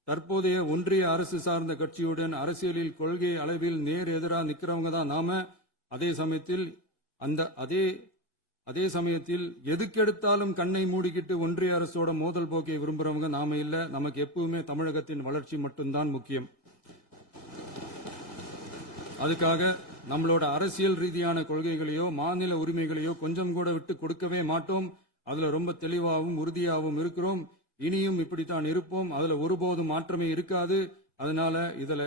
தற்போதைய ஒன்றிய அரசு சார்ந்த கட்சியுடன் அரசியலில் கொள்கை அளவில் நேர் எதிராக நிக்கிறவங்க தான் நாம. அதே சமயத்தில் எதுக்கெடுத்தாலும் கண்ணை மூடிக்கிட்டு ஒன்றிய அரசோட மோதல் போக்கை விரும்புறவங்க நாம இல்ல. நமக்கு எப்பவுமே தமிழகத்தின் வளர்ச்சி மட்டும்தான் முக்கியம். அதுக்காக நம்மளோட அரசியல் ரீதியான கொள்கைகளையோ மாநில உரிமைகளையோ கொஞ்சம் கூட விட்டு கொடுக்கவே மாட்டோம். அதுல ரொம்ப தெளிவாகவும் உறுதியாகவும் இருக்கிறோம். இனியும் இப்படித்தான் இருப்போம். அதுல ஒருபோதும் மாற்றமே இருக்காது. அதனால இதுல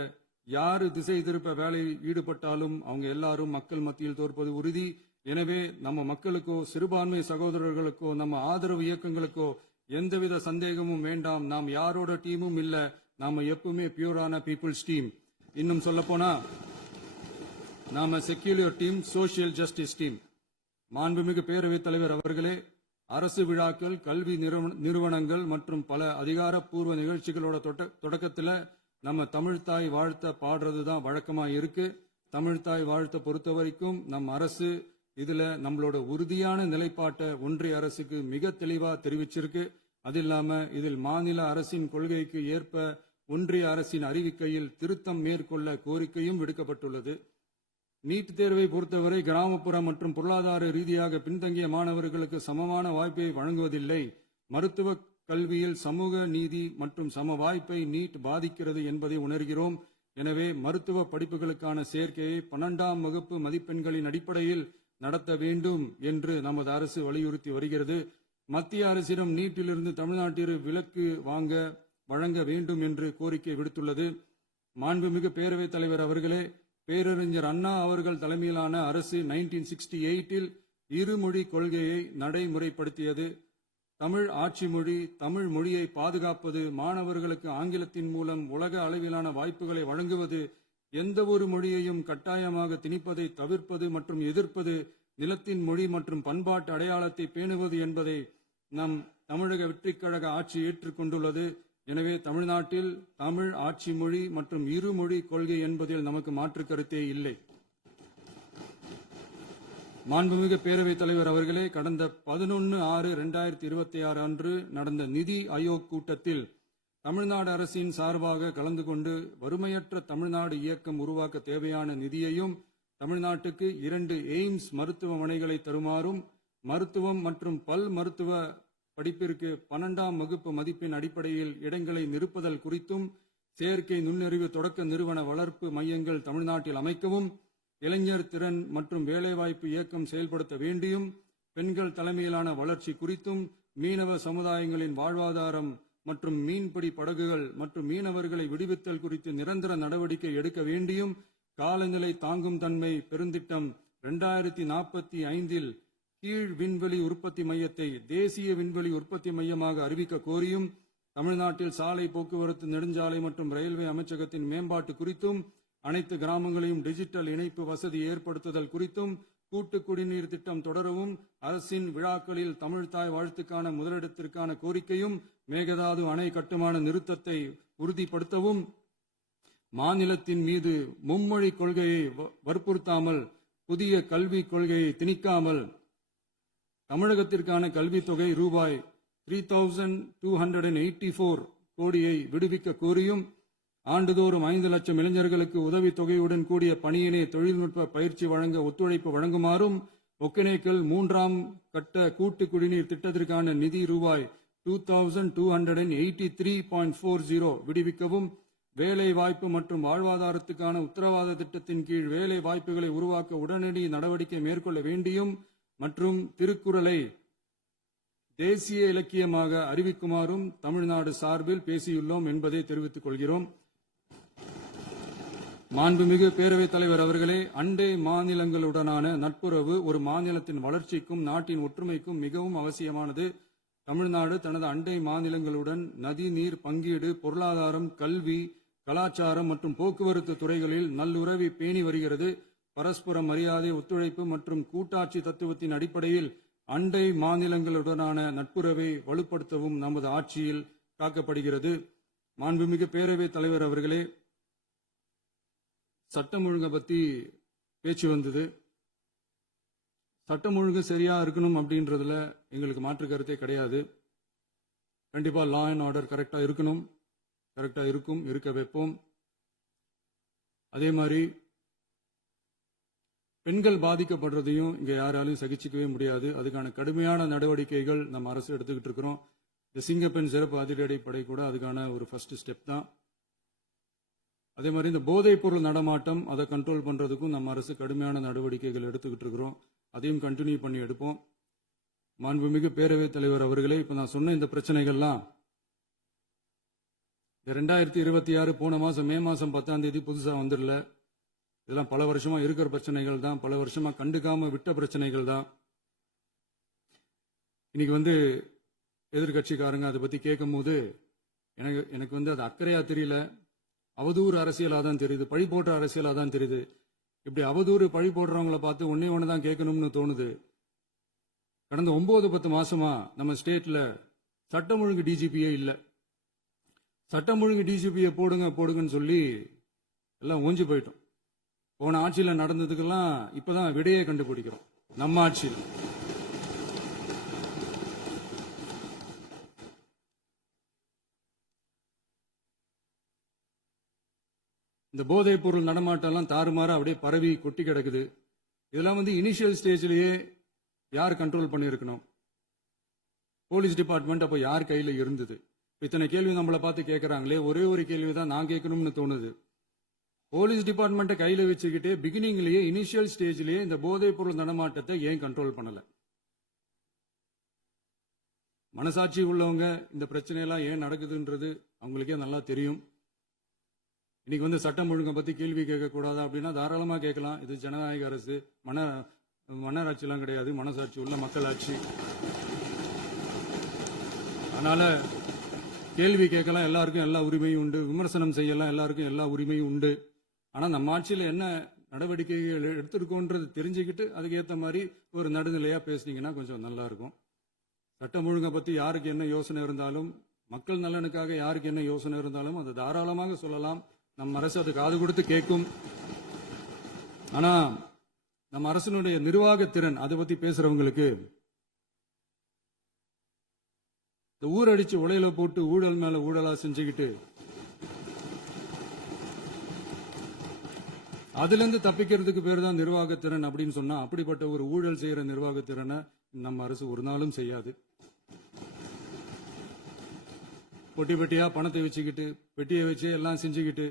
யாரு திசை திருப்ப வேலையில் ஈடுபட்டாலும் அவங்க எல்லாரும் மக்கள் மத்தியில் தோற்பது உறுதி. எனவே நம்ம மக்களுக்கோ சிறுபான்மை சகோதரர்களுக்கோ நம்ம ஆதரவு இயக்கங்களுக்கோ எந்தவித சந்தேகமும் வேண்டாம். நாம் யாரோட டீமும் இல்ல. நாம எப்பவுமே பியூரான பீப்புள்ஸ் டீம். இன்னும் சொல்ல போனா நாம secular team, social justice team. மாண்புமிகு பேரவைத் தலைவர் அவர்களே, அரசு விழாக்கள், கல்வி நிறுவனங்கள் மற்றும் பல அதிகாரப்பூர்வ நிகழ்ச்சிகளோட தொடக்கத்துல நம்ம தமிழ்தாய் வாழ்த்த பாடுறதுதான் வழக்கமா இருக்கு. தமிழ்தாய் வாழ்த்த பொறுத்த வரைக்கும் நம் அரசு இதுல நம்மளோட உறுதியான நிலைப்பாட்டை ஒன்றிய அரசுக்கு மிக தெளிவா தெரிவிச்சிருக்கு. அது இல்லாம இதில் மாநில அரசின் கொள்கைக்கு ஏற்ப ஒன்றிய அரசின் அறிவிக்கையில் திருத்தம் மேற்கொள்ள கோரிக்கையும் விடுக்கப்பட்டுள்ளது. நீட் தேர்வை பொறுத்தவரை கிராமப்புற மற்றும் பொருளாதார ரீதியாக பின்தங்கிய மாணவர்களுக்கு சமமான வாய்ப்பை வழங்குவதில்லை. மருத்துவ கல்வியில் சமூக நீதி மற்றும் சம வாய்ப்பை நீட் பாதிக்கிறது என்பதை உணர்கிறோம். எனவே மருத்துவ படிப்புகளுக்கான சேர்க்கையை 12ஆம் வகுப்பு மதிப்பெண்களின் அடிப்படையில் நடத்த வேண்டும் என்று நமது அரசு வலியுறுத்தி வருகிறது. மத்திய அரசிடம் நீட்டிலிருந்து தமிழ்நாட்டிற்கு விலக்கு வழங்க வேண்டும் என்று கோரிக்கை விடுத்துள்ளது. மாண்புமிகு பேரவைத் தலைவர் அவர்களே, பேரறிஞர் அண்ணா அவர்கள் தலைமையிலான அரசு 1968இல் இருமொழி கொள்கையை நடைமுறைப்படுத்தியது. தமிழ் ஆட்சி மொழி, தமிழ் மொழியை பாதுகாப்பது, மாணவர்களுக்கு ஆங்கிலத்தின் மூலம் உலக அளவிலான வாய்ப்புகளை வழங்குவது, எந்த ஒரு மொழியையும் கட்டாயமாக திணிப்பதை தவிர்ப்பது மற்றும் எதிர்ப்பது, நிலத்தின் மொழி மற்றும் பண்பாட்டு அடையாளத்தை பேணுவது என்பதை நம் தமிழக வெற்றிக் கழக ஆட்சி ஏற்றுக்கொண்டுள்ளது. எனவே தமிழ்நாட்டில் தமிழ் ஆட்சி மொழி மற்றும் இருமொழி கொள்கை என்பதில் நமக்கு மாற்று கருத்தே இல்லை. மாண்புமிகு பேரவைத் தலைவர் அவர்களே, கடந்த 11/6/2026 அன்று நடந்த நிதி ஆயோக் கூட்டத்தில் தமிழ்நாடு அரசின் சார்பாக கலந்து கொண்டு வறுமையற்ற தமிழ்நாடு இயக்கம் உருவாக்க தேவையான நிதியையும், தமிழ்நாட்டுக்கு 2 எய்ம்ஸ் மருத்துவமனைகளை தருமாறும், மருத்துவம் மற்றும் பல் மருத்துவ படிப்பிற்கு 12ஆம் வகுப்பு மதிப்பெண் அடிப்படையில் இடங்களை நிரப்புதல் குறித்தும், செயற்கை நுண்ணறிவு தொடக்க நிறுவன வளர்ப்பு மையங்கள் தமிழ்நாட்டில் அமைக்கவும், இளைஞர் திறன் மற்றும் வேலைவாய்ப்பு இயக்கம் செயல்படுத்த வேண்டியும், பெண்கள் தலைமையிலான வளர்ச்சி குறித்தும், மீனவ சமுதாயங்களின் வாழ்வாதாரம் மற்றும் மீன்பிடி படகுகள் மற்றும் மீனவர்களை விடுவித்தல் குறித்து நிரந்தர நடவடிக்கை எடுக்க வேண்டியும், காலநிலை தாங்கும் தன்மை பெருந்திட்டம் 2045 கீழ் விண்வெளி உற்பத்தி மையத்தை தேசிய விண்வெளி உற்பத்தி மையமாக அறிவிக்க கோரியும், தமிழ்நாட்டில் சாலை போக்குவரத்து, நெடுஞ்சாலை மற்றும் ரயில்வே அமைச்சகத்தின் மேம்பாட்டு குறித்தும், அனைத்து கிராமங்களையும் டிஜிட்டல் இணைப்பு வசதி ஏற்படுத்துதல் குறித்தும், கூட்டு குடிநீர் திட்டம் தொடரவும், அரசின் விழாக்களில் தமிழ்தாய் வாழ்த்துக்கான முதலிடத்திற்கான கோரிக்கையும், மேகதாது அணை கட்டுமான நிறுத்தத்தை உறுதிப்படுத்தவும், மாநிலத்தின் மீது மும்மொழி கொள்கையை வற்புறுத்தாமல் புதிய கல்விக் கொள்கையை திணிக்காமல் தமிழகத்திற்கான கல்வித் தொகை ரூபாய் 3284 கோடியை விடுவிக்க கோரியும், ஆண்டுதோறும் 5 லட்சம் இளைஞர்களுக்கு உதவித் தொகையுடன் கூடிய பணியினை தொழில்நுட்ப பயிற்சி வழங்க ஒத்துழைப்பு வழங்குமாறும், ஒகேனக்கல் 3ஆம் கட்ட கூட்டு குடிநீர் திட்டத்திற்கான நிதி ரூபாய் 2283.40 விடுவிக்கவும், வேலை வாய்ப்பு மற்றும் வாழ்வாதாரத்துக்கான உத்தரவாத திட்டத்தின் கீழ் வேலை வாய்ப்புகளை உருவாக்க உடனடி நடவடிக்கை மேற்கொள்ள வேண்டியும் மற்றும் திருக்குறளை தேசிய இலக்கியமாக அறிவிக்குமாறும் தமிழ்நாடு சார்பில் பேசியுள்ளோம் என்பதை தெரிவித்துக் கொள்கிறோம். மாண்புமிகு பேரவைத் தலைவர் அவர்களே, அண்டை மாநிலங்களுடனான நட்புறவு ஒரு மாநிலத்தின் வளர்ச்சிக்கும் நாட்டின் ஒற்றுமைக்கும் மிகவும் அவசியமானது. தமிழ்நாடு தனது அண்டை மாநிலங்களுடன் நதி நீர் பங்கீடு, பொருளாதாரம், கல்வி, கலாச்சாரம் மற்றும் போக்குவரத்து துறைகளில் நல்லுறவை பேணி வருகிறது. பரஸ்பர மரியாதை, ஒத்துழைப்பு மற்றும் கூட்டாட்சி தத்துவத்தின் அடிப்படையில் அண்டை மாநிலங்களுடனான நட்புறவை வலுப்படுத்தவும் நமது ஆட்சியில் காக்கப்படுகிறது. மாண்புமிகு பேரவைத் தலைவர் அவர்களே, சட்டம் ஒழுங்கை பத்தி பேச்சு வந்தது. சட்டம் ஒழுங்கு சரியா இருக்கணும் அப்படின்றதுல எங்களுக்கு மாற்று கருத்தே கிடையாது. கண்டிப்பா லா அண்ட் ஆர்டர் கரெக்டா இருக்கணும், கரெக்டா இருக்கும், இருக்க வைப்போம். அதே மாதிரி பெண்கள் பாதிக்கப்படுறதையும் இங்க யாராலையும் சகிச்சுக்கவே முடியாது. அதுக்கான கடுமையான நடவடிக்கைகள் நம்ம அரசு எடுத்துக்கிட்டு இருக்கிறோம். இந்த சிங்கப்பெண் சிறப்பு அதிரடி படை கூட அதுக்கான ஒரு ஃபர்ஸ்ட் ஸ்டெப் தான். அதே மாதிரி இந்த போதைப் பொருள் நடமாட்டம், அதை கண்ட்ரோல் பண்றதுக்கும் நம்ம அரசு கடுமையான நடவடிக்கைகள் எடுத்துக்கிட்டு இருக்கிறோம். அதையும் கண்டினியூ பண்ணி எடுப்போம். மாண்புமிகு பேரவைத் தலைவர் அவர்களே, இப்ப நான் சொன்ன இந்த பிரச்சனைகள்லாம் 2026 போன மாசம் மே மாசம் 10ஆம் தேதி புதுசா வந்துடல. இதெல்லாம் பல வருஷமா இருக்கிற பிரச்சனைகள் தான், பல வருஷமா கண்டுக்காம விட்ட பிரச்சனைகள் தான். இன்னைக்கு எதிர்கட்சிக்காரங்க அதை பத்தி கேட்கும் போது எனக்கு அது அக்கறையா தெரியல, அவதூறு அரசியலா தான் தெரியுது, பழி போடுற அரசியலா தான் தெரியுது. இப்படி அவதூறு பழி போடுறவங்களை பார்த்து ஒன்னே ஒன்று தான் கேட்கணும்னு தோணுது. கடந்த 9-10 மாசமா நம்ம ஸ்டேட்ல சட்டம் ஒழுங்கு டிஜிபியே இல்ல. சட்டம் ஒழுங்கு டிஜிபியை போடுங்கன்னு சொல்லி எல்லாம் ஓஞ்சி போயிட்டோம். போன ஆட்சியில நடந்ததுக்கெல்லாம் இப்பதான் விடையே கண்டுபிடிக்கிறோம் நம்ம ஆட்சியில். இந்த போதைப் பொருள் நடமாட்டம்லாம் தாறுமாற அப்படியே பரவி கொட்டி கிடக்குது. இதெல்லாம் இனிஷியல் ஸ்டேஜ்லயே யார் கண்ட்ரோல் பண்ணியிருக்கணும்? போலீஸ் டிபார்ட்மெண்ட் அப்போ யார் கையில இருந்தது? இத்தனை கேள்வி நம்மளை பார்த்து கேட்கறாங்களே, ஒரே ஒரு கேள்விதான் நான் கேட்கணும்னு தோணுது. போலீஸ் டிபார்ட்மெண்ட்டை கையில வச்சுக்கிட்டே பிகினிங்லயே இனிஷியல் ஸ்டேஜ்லயே இந்த போதைப் பொருள் நடமாட்டத்தை ஏன் கண்ட்ரோல் பண்ணல? மனசாட்சி உள்ளவங்க இந்த பிரச்சனையெல்லாம் ஏன் நடக்குதுன்றது அவங்களுக்கே நல்லா தெரியும். இன்னைக்கு சட்டம் ஒழுங்கை பத்தி கேள்வி கேட்க கூடாதா அப்படின்னா தாராளமா கேட்கலாம். இது ஜனநாயக அரசு, மன்னராட்சி எல்லாம் கிடையாது, மனசாட்சி உள்ள மக்களாட்சி. அதனால கேள்வி கேட்கலாம், எல்லாருக்கும் எல்லா உரிமையும் உண்டு. விமர்சனம் செய்யலாம், எல்லாருக்கும் எல்லா உரிமையும் உண்டு. ஆனா நம்ம ஆட்சியில் என்ன நடவடிக்கைகள் எடுத்திருக்கோன்றது தெரிஞ்சுக்கிட்டு அதுக்கு ஏற்ற மாதிரி ஒரு நடுநிலையா பேசுனீங்கன்னா கொஞ்சம் நல்லா இருக்கும். சட்டம் ஒழுங்கை பத்தி யாருக்கு என்ன யோசனை இருந்தாலும், மக்கள் நலனுக்காக யாருக்கு என்ன யோசனை இருந்தாலும் அதை தாராளமாக சொல்லலாம். நம்ம அரசு அது காது கொடுத்து கேட்கும். ஆனா நம்ம அரசினுடைய நிர்வாக திறன் அதை பத்தி பேசுறவங்களுக்கு இந்த ஊரடிச்சு உலையில போட்டு ஊழல் மேல ஊழலா செஞ்சுக்கிட்டு அதுல இருந்து தப்பிக்கிறதுக்கு பேர் தான் நிர்வாகத்திறன் அப்படின்னு சொன்னா, அப்படிப்பட்ட ஒரு ஊழல் செய்யற நிர்வாகத்திறனை நம்ம அரசு ஒரு நாளும் செய்யாது. பொட்டி பெட்டியா பணத்தை வச்சுக்கிட்டு, பெட்டியை வச்சு எல்லாம் செஞ்சுக்கிட்டு,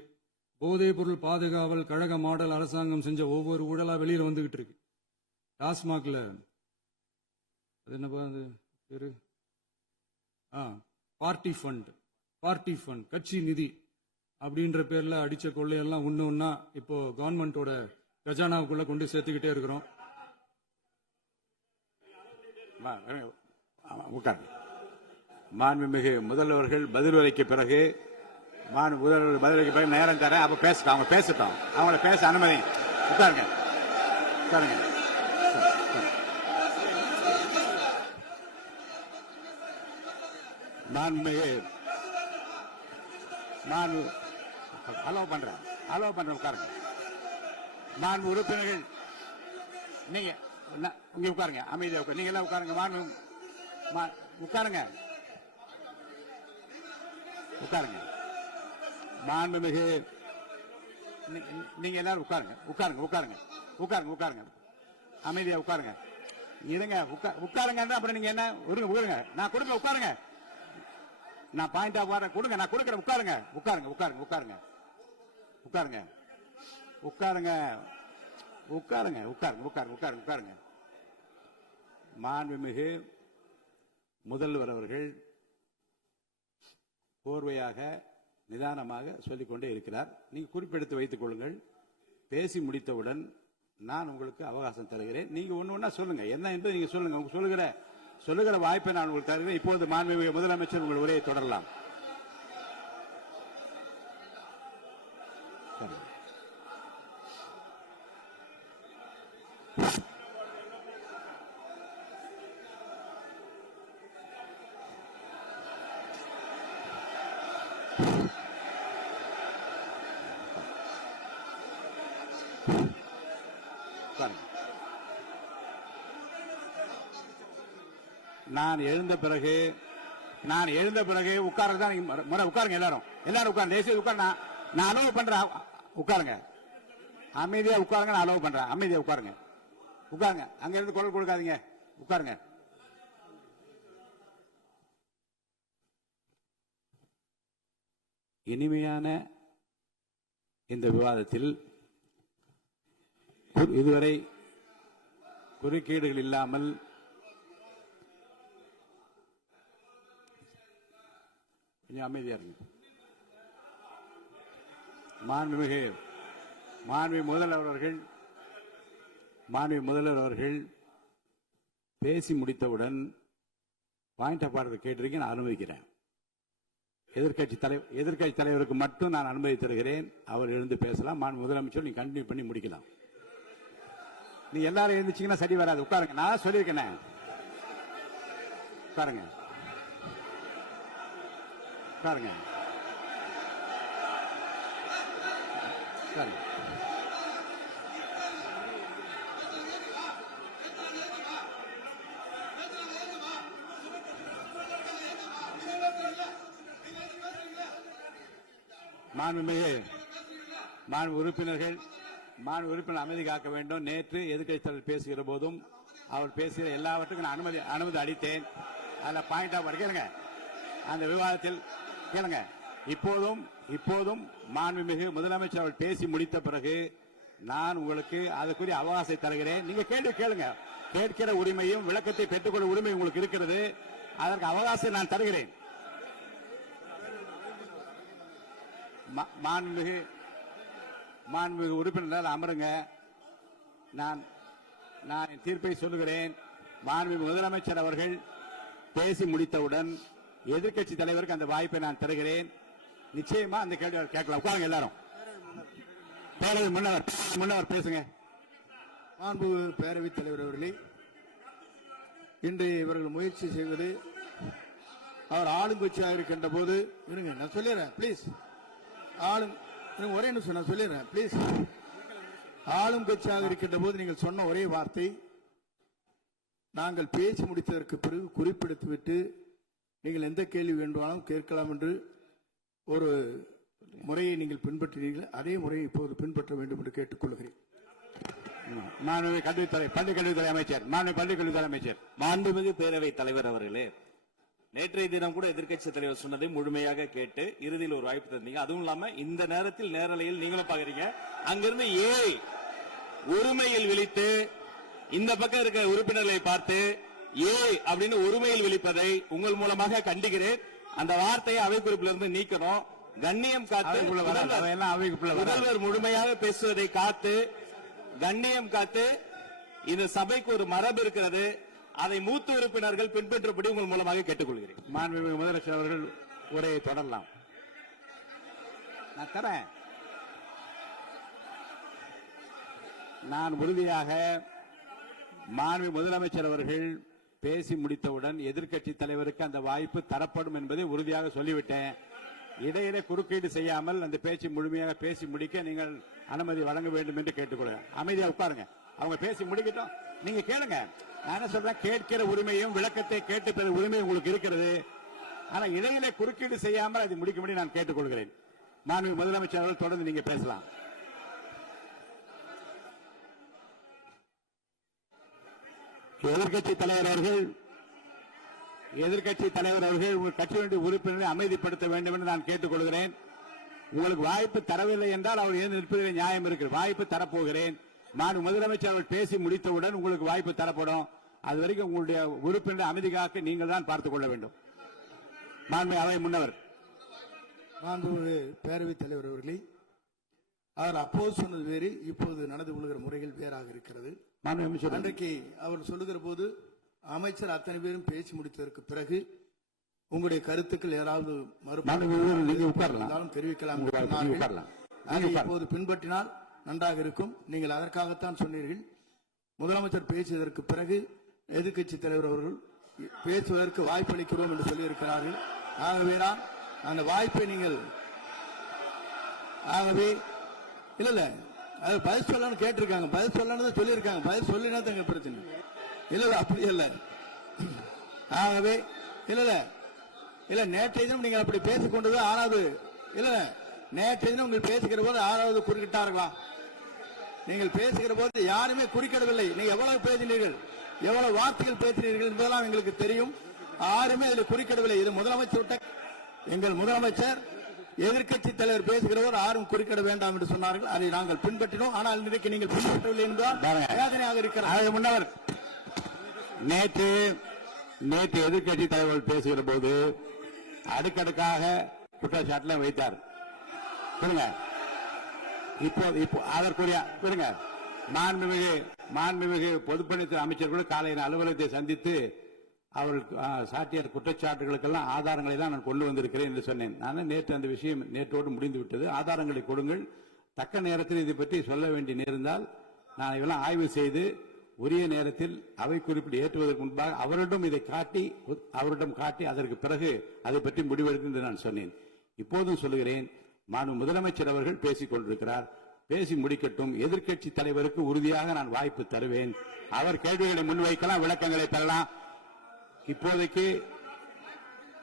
போதைப் பொருள் பாதுகாவல் கழக மாடல் அரசாங்கம் செஞ்ச ஒவ்வொரு ஊழலா வெளியில வந்துகிட்டு இருக்கு. டாஸ்மாக்ல அது என்னப்பா அது பேரு, பார்ட்டி ஃபண்ட் கட்சி நிதி அப்படின்ற பேர்ல அடிச்ச கொள்ளையெல்லாம் ஒண்ணு ஒன்னா இப்போ கவர்மெண்டோட கஜானாவுக்குள்ள கொண்டு சேர்த்துக்கிட்டே இருக்கிறோம். உட்காருங்க. மாண்புமிகு முதல்வர்கள் பதிலுரைக்கு பிறகு முதல்வர் பதிலுரைக்கு பிறகு நேரம் தரேன். அப்ப பேசட்டும், அவங்க பேசட்டும், அவங்கள பேச அனுமதி. உட்காருங்க, உட்காருங்க. மாண்புமிகு அலோவ் பண்றேன் உட்காருங்க. மாண்பு உறுப்பினர்கள் நீங்க இங்க உட்காருங்க, அமைதியா உட்காரு. நீங்க எல்லாம் உட்காருங்க. உட்காருங்க, உட்காருங்க. மாண்புமிகு நீங்க எல்லாரும் உட்காருங்க, உட்காருங்க. அமைதியா உட்காருங்க. இருங்க, உட்காருங்க. அப்புறம் நீங்க என்ன விடுங்க, நான் கொடுங்க, உட்காருங்க. நான் பாயிண்ட் ஆஃப் ஆர்டர் கொடுங்க, நான் கொடுக்குறேன். உட்காருங்க. மாண்புமிகு முதல்வர் அவர்கள் கோர்வையாக நிதானமாக சொல்லிக்கொண்டே இருக்கிறார். நீங்க குறிப்பெடுத்து வைத்துக் கொள்ளுங்கள். பேசி முடித்தவுடன் நான் உங்களுக்கு அவகாசம் தருகிறேன். நீங்க ஒண்ணு சொல்லுங்க, என்ன என்று நீங்க சொல்லுங்க. சொல்லுகிற வாய்ப்பை நான் உங்களுக்கு தருகிறேன். இப்போது மாண்புமிகு முதலமைச்சர் உங்கள் உரையை தொடரலாம். நான் எழுந்த பிறகு உட்காருங்க. எல்லாரும் உட்காருங்க. தேசிய உட்காரு. நான் அலோவ் பண்றேன். உட்காருங்க, அமைதியா உட்காருங்க. நான் அலோவ் பண்றேன். அமைதியா உட்காருங்க. அங்க இருந்து குரல் கொடுக்காதீங்க. உட்காருங்க. இனிமையான இந்த விவாதத்தில் இதுவரை குறுக்கீடுகள் இல்லாமல் கொஞ்சம் அமைதியா இருங்க. மாண்புமிகு முதல்வர் அவர்கள் பேசி முடித்தவுடன் பாயிண்ட் ஆஃப் ஆர்டர் கேட்டிருக்கேன், நான் அனுமதிக்கிறேன். எதிர்க்கட்சி தலைவருக்கு மட்டும் நான் அனுமதி தருகிறேன். அவர் எழுந்து பேசலாம். முதலமைச்சர் நீங்க கண்டினியூ பண்ணி முடிக்கலாம். நீங்க எல்லாரும் எழுந்துச்சீங்கன்னா சரி வராது. உட்காருங்க, நான் சொல்லியிருக்கேன். உட்காருங்க. மாண்பு உறுப்பினர்கள் அமைதி காக்க வேண்டும். நேற்று எதிர்க்கட்சி தலைவர் பேசுகிற போதும் அவர் பேசுகிற எல்லாவற்றுக்கும் நான் அனுமதி அளித்தேன். அதில் பாயிண்ட் ஆஃப் கேளுங்க, அந்த விவாதத்தில் கேளுங்க. இப்போதும் மாண்புமிகு முதலமைச்சர் அவர்கள் பேசி முடித்த பிறகு நான் உங்களுக்கு அதுக்குரிய அவகாசத்தை தருகிறேன். நீங்க கேள்வி கேளுங்க. கேட்கிற உரிமையும் விளக்கத்தை பெற்றுக்கொள்ள உரிமை உங்களுக்கு இருக்கிறது. அதற்கு அவகாசத்தை நான் தருகிறேன். மாண்புமிகு உறுப்பினர் அமருங்க. நான் தீர்ப்பை சொல்லுகிறேன். மாண்புமிகு முதலமைச்சர் அவர்கள் பேசி முடித்தவுடன் எதிர்க்கட்சி தலைவருக்கு அந்த வாய்ப்பை நான் தருகிறேன். நிச்சயமா அந்த கேள்வி கேட்கலாம். உட்காருங்க எல்லாரும். பேரவை முன்னவர் பேசுங்க. மாண்பு பேரவைத் தலைவர் அவர்களே, இன்று இவர்கள் முயற்சி செய்வது அவர் ஆளுங்கட்சியாக இருக்கின்ற போது நான் சொல்லிடுறேன் பிளீஸ். ஒரே நிமிஷம் நான் சொல்லிடுறேன் பிளீஸ். ஆளும் கட்சியாக இருக்கின்ற போது நீங்கள் சொன்ன ஒரே வார்த்தை, நாங்கள் பேசி முடித்ததற்கு பிறகு குறிப்பிடுத்துவிட்டு நீங்கள் எந்த கேள்வி வேண்டுமானாலும் கேட்கலாம் என்று ஒரு முறையை நீங்கள் பின்பற்றினீர்கள். அதே முறையை இப்போது பின்பற்ற வேண்டும் என்று கேட்டுக்கொள்கிறேன். பள்ளிக்கல்வித்துறை அமைச்சர் மாண்புமிகு பேரவைத் தலைவர் அவர்களே, நேற்றைய தினம் கூட எதிர்க்கட்சி தலைவர் சொன்னதை முழுமையாக கேட்டு இறுதியில் ஒரு வாய்ப்பு தந்தீங்க. அதுவும் இல்லாம இந்த நேரத்தில் நேரலையில் நீங்களும் பாக்குறீங்க. அங்கிருந்து ஒருமையில் விழித்து இந்த பக்கம் இருக்க உறுப்பினர்களை பார்த்து அப்படின்னு ஒருமையில் விழிப்பதை உங்கள் மூலமாக கண்டிக்கிறேன். அந்த வார்த்தையை அவை குறிப்பிலிருந்து நீக்கணும். கண்ணியம் காத்து முதல்வர் முழுமையாக பேசுவதை காத்து கண்ணியம் காத்து இந்த சபைக்கு ஒரு மரபு இருக்கிறது. அதை மூத்த உறுப்பினர்கள் பின்பற்றபடி உங்கள் மூலமாக கேட்டுக்கொள்கிறேன். மாண்புமிகு முதலமைச்சர் அவர்கள் உரையை தொடரலாம். நான் தரேன். நான் உறுதியாக மாண்புமிகு முதலமைச்சர் அவர்கள் பேசி முடித்தவுடன் எதிர்க்கட்சி தலைவருக்கு அந்த வாய்ப்பு தரப்படும் என்பதை உறுதியாக சொல்லிவிட்டேன். இடையிலே குறுக்கீடு செய்யாமல் அந்த பேச்சு முழுமையாக பேசி முடிக்க நீங்கள் அனுமதி வழங்க வேண்டும் என்று கேட்டுக்கொள்கிறேன். அமைதியா உட்காருங்க. அவங்க பேசி முடிக்கட்டும், நீங்க கேளுங்க. நான் என்ன சொல்றேன், கேட்கிற உரிமையும் விளக்கத்தை கேட்டு பெற உரிமை உங்களுக்கு இருக்கிறது. ஆனா இடையிலே குறுக்கீடு செய்யாமல் அதை முடிக்கும்படி நான் கேட்டுக்கொள்கிறேன். மாண்புமிகு முதலமைச்சர் அவர்கள் தொடர்ந்து நீங்க பேசலாம். எதிர்க்கட்சி தலைவர் அவர்கள் உங்கள் கட்சியினுடைய உறுப்பினரை அமைதிப்படுத்த வேண்டும் என்று நான் கேட்டுக்கொள்கிறேன். உங்களுக்கு வாய்ப்பு தரவில்லை என்றால் அவர் ஏன் நிற்பதில் நியாயம் இருக்கிறது. வாய்ப்பு தரப்போகிறேன். மாண்புமிகு முதலமைச்சர் அவர்கள் பேசி முடித்தவுடன் உங்களுக்கு வாய்ப்பு தரப்படும். அது வரைக்கும் உங்களுடைய உறுப்பினரை அமைதி காக்க நீங்கள் தான் பார்த்துக் கொள்ள வேண்டும். மாண்புமிகு அவை முன்னவர். மாண்புமிகு பேரவைத் தலைவர் அவர்களே, அவர் அப்போது சொன்னது வேறு, இப்போது நடந்து கொள்கிற முறைகள் வேறாக இருக்கிறது. அன்றைக்கு அவர் சொல்லுகிற போது அமைச்சர் அத்தனை பேரும் பேசி முடித்ததற்கு பிறகு உங்களுடைய கருத்துக்கள் ஏதாவது தெரிவிக்கலாம். இப்போது பின்பற்றினால் நன்றாக இருக்கும். நீங்கள் அதற்காகத்தான் சொன்னீர்கள். முதலமைச்சர் பேசியதற்கு பிறகு எதிர்க்கட்சி தலைவர் அவர்கள் பேசுவதற்கு வாய்ப்பளிக்கிறோம் என்று சொல்லியிருக்கிறார்கள். ஆகவே தான் அந்த வாய்ப்பை நீங்கள் இல்ல அது பதில் சொல்லணும்னு கேட்டிருக்காங்க. பதில் சொல்லணும் சொல்லியிருக்காங்க. பதில் சொல்லினா தான் எங்க பிரச்சனை. இல்ல அப்படி இல்ல. ஆகவே இல்ல நேற்றைய தினம் நீங்கள் அப்படி பேசிக் கொண்டது ஆறாவது இல்ல. நேற்றைய தினம் நீங்கள் பேசுகிற போது ஆறாவது குறுக்கிட்டார்களா? நீங்கள் பேசுகிற போது யாருமே குறுக்கிடவில்லை. நீங்க எவ்வளவு பேசினீர்கள், எவ்வளவு வார்த்தைகள் பேசினீர்கள் என்பதெல்லாம் எங்களுக்கு தெரியும். யாருமே அதில் குறுக்கிடவில்லை. இது முதலமைச்சர், எங்கள் முதலமைச்சர் எதிர்க்கட்சி தலைவர் பேசுகிறவர் யாரும் குறுக்கிட வேண்டாம் என்று சொன்னார்கள். அதை நாங்கள் பின்பற்றினோம். ஆனால் இன்றைக்கு நீங்கள் பின்பற்றவில்லை என்பதால் வேதனையாக இருக்கிறார். முன்னவர் நேற்று எதிர்க்கட்சி தலைவர் பேசுகிற போது அடுக்கடுக்காக குற்றச்சாட்டுல வைத்தார். சொல்லுங்க. இப்போ அதற்குரிய சொல்லுங்க. மாண்புமிகு பொதுப்பணித்துறை அமைச்சர்கள் காலையில் அலுவலகத்தை சந்தித்து அவர்கள் சாட்டிய குற்றச்சாட்டுகளுக்கெல்லாம் ஆதாரங்களை தான் நான் கொண்டு வந்திருக்கிறேன் என்று சொன்னேன். நான் நேற்று அந்த விஷயம் நேற்றோடு முடிந்து விட்டது. ஆதாரங்களை கொடுங்கள். தக்க நேரத்தில் இதை பற்றி சொல்ல வேண்டி நேர்ந்தால் நான் இதெல்லாம் ஆய்வு செய்து உரிய நேரத்தில் அவை குறிப்பிட்டு ஏற்றுவதற்கு முன்பாக அவரிடம் காட்டி அதற்கு பிறகு அதை பற்றி முடிவெடுக்கும் என்று நான் சொன்னேன். இப்போதும் சொல்லுகிறேன், மாண்பு முதலமைச்சர் அவர்கள் பேசிக் கொண்டிருக்கிறார். பேசி முடிக்கட்டும். எதிர்க்கட்சி தலைவருக்கு உறுதியாக நான் வாய்ப்பு தருவேன். அவர் கேள்விகளை முன்வைக்கலாம், விளக்கங்களை பெறலாம். இப்போதைக்கு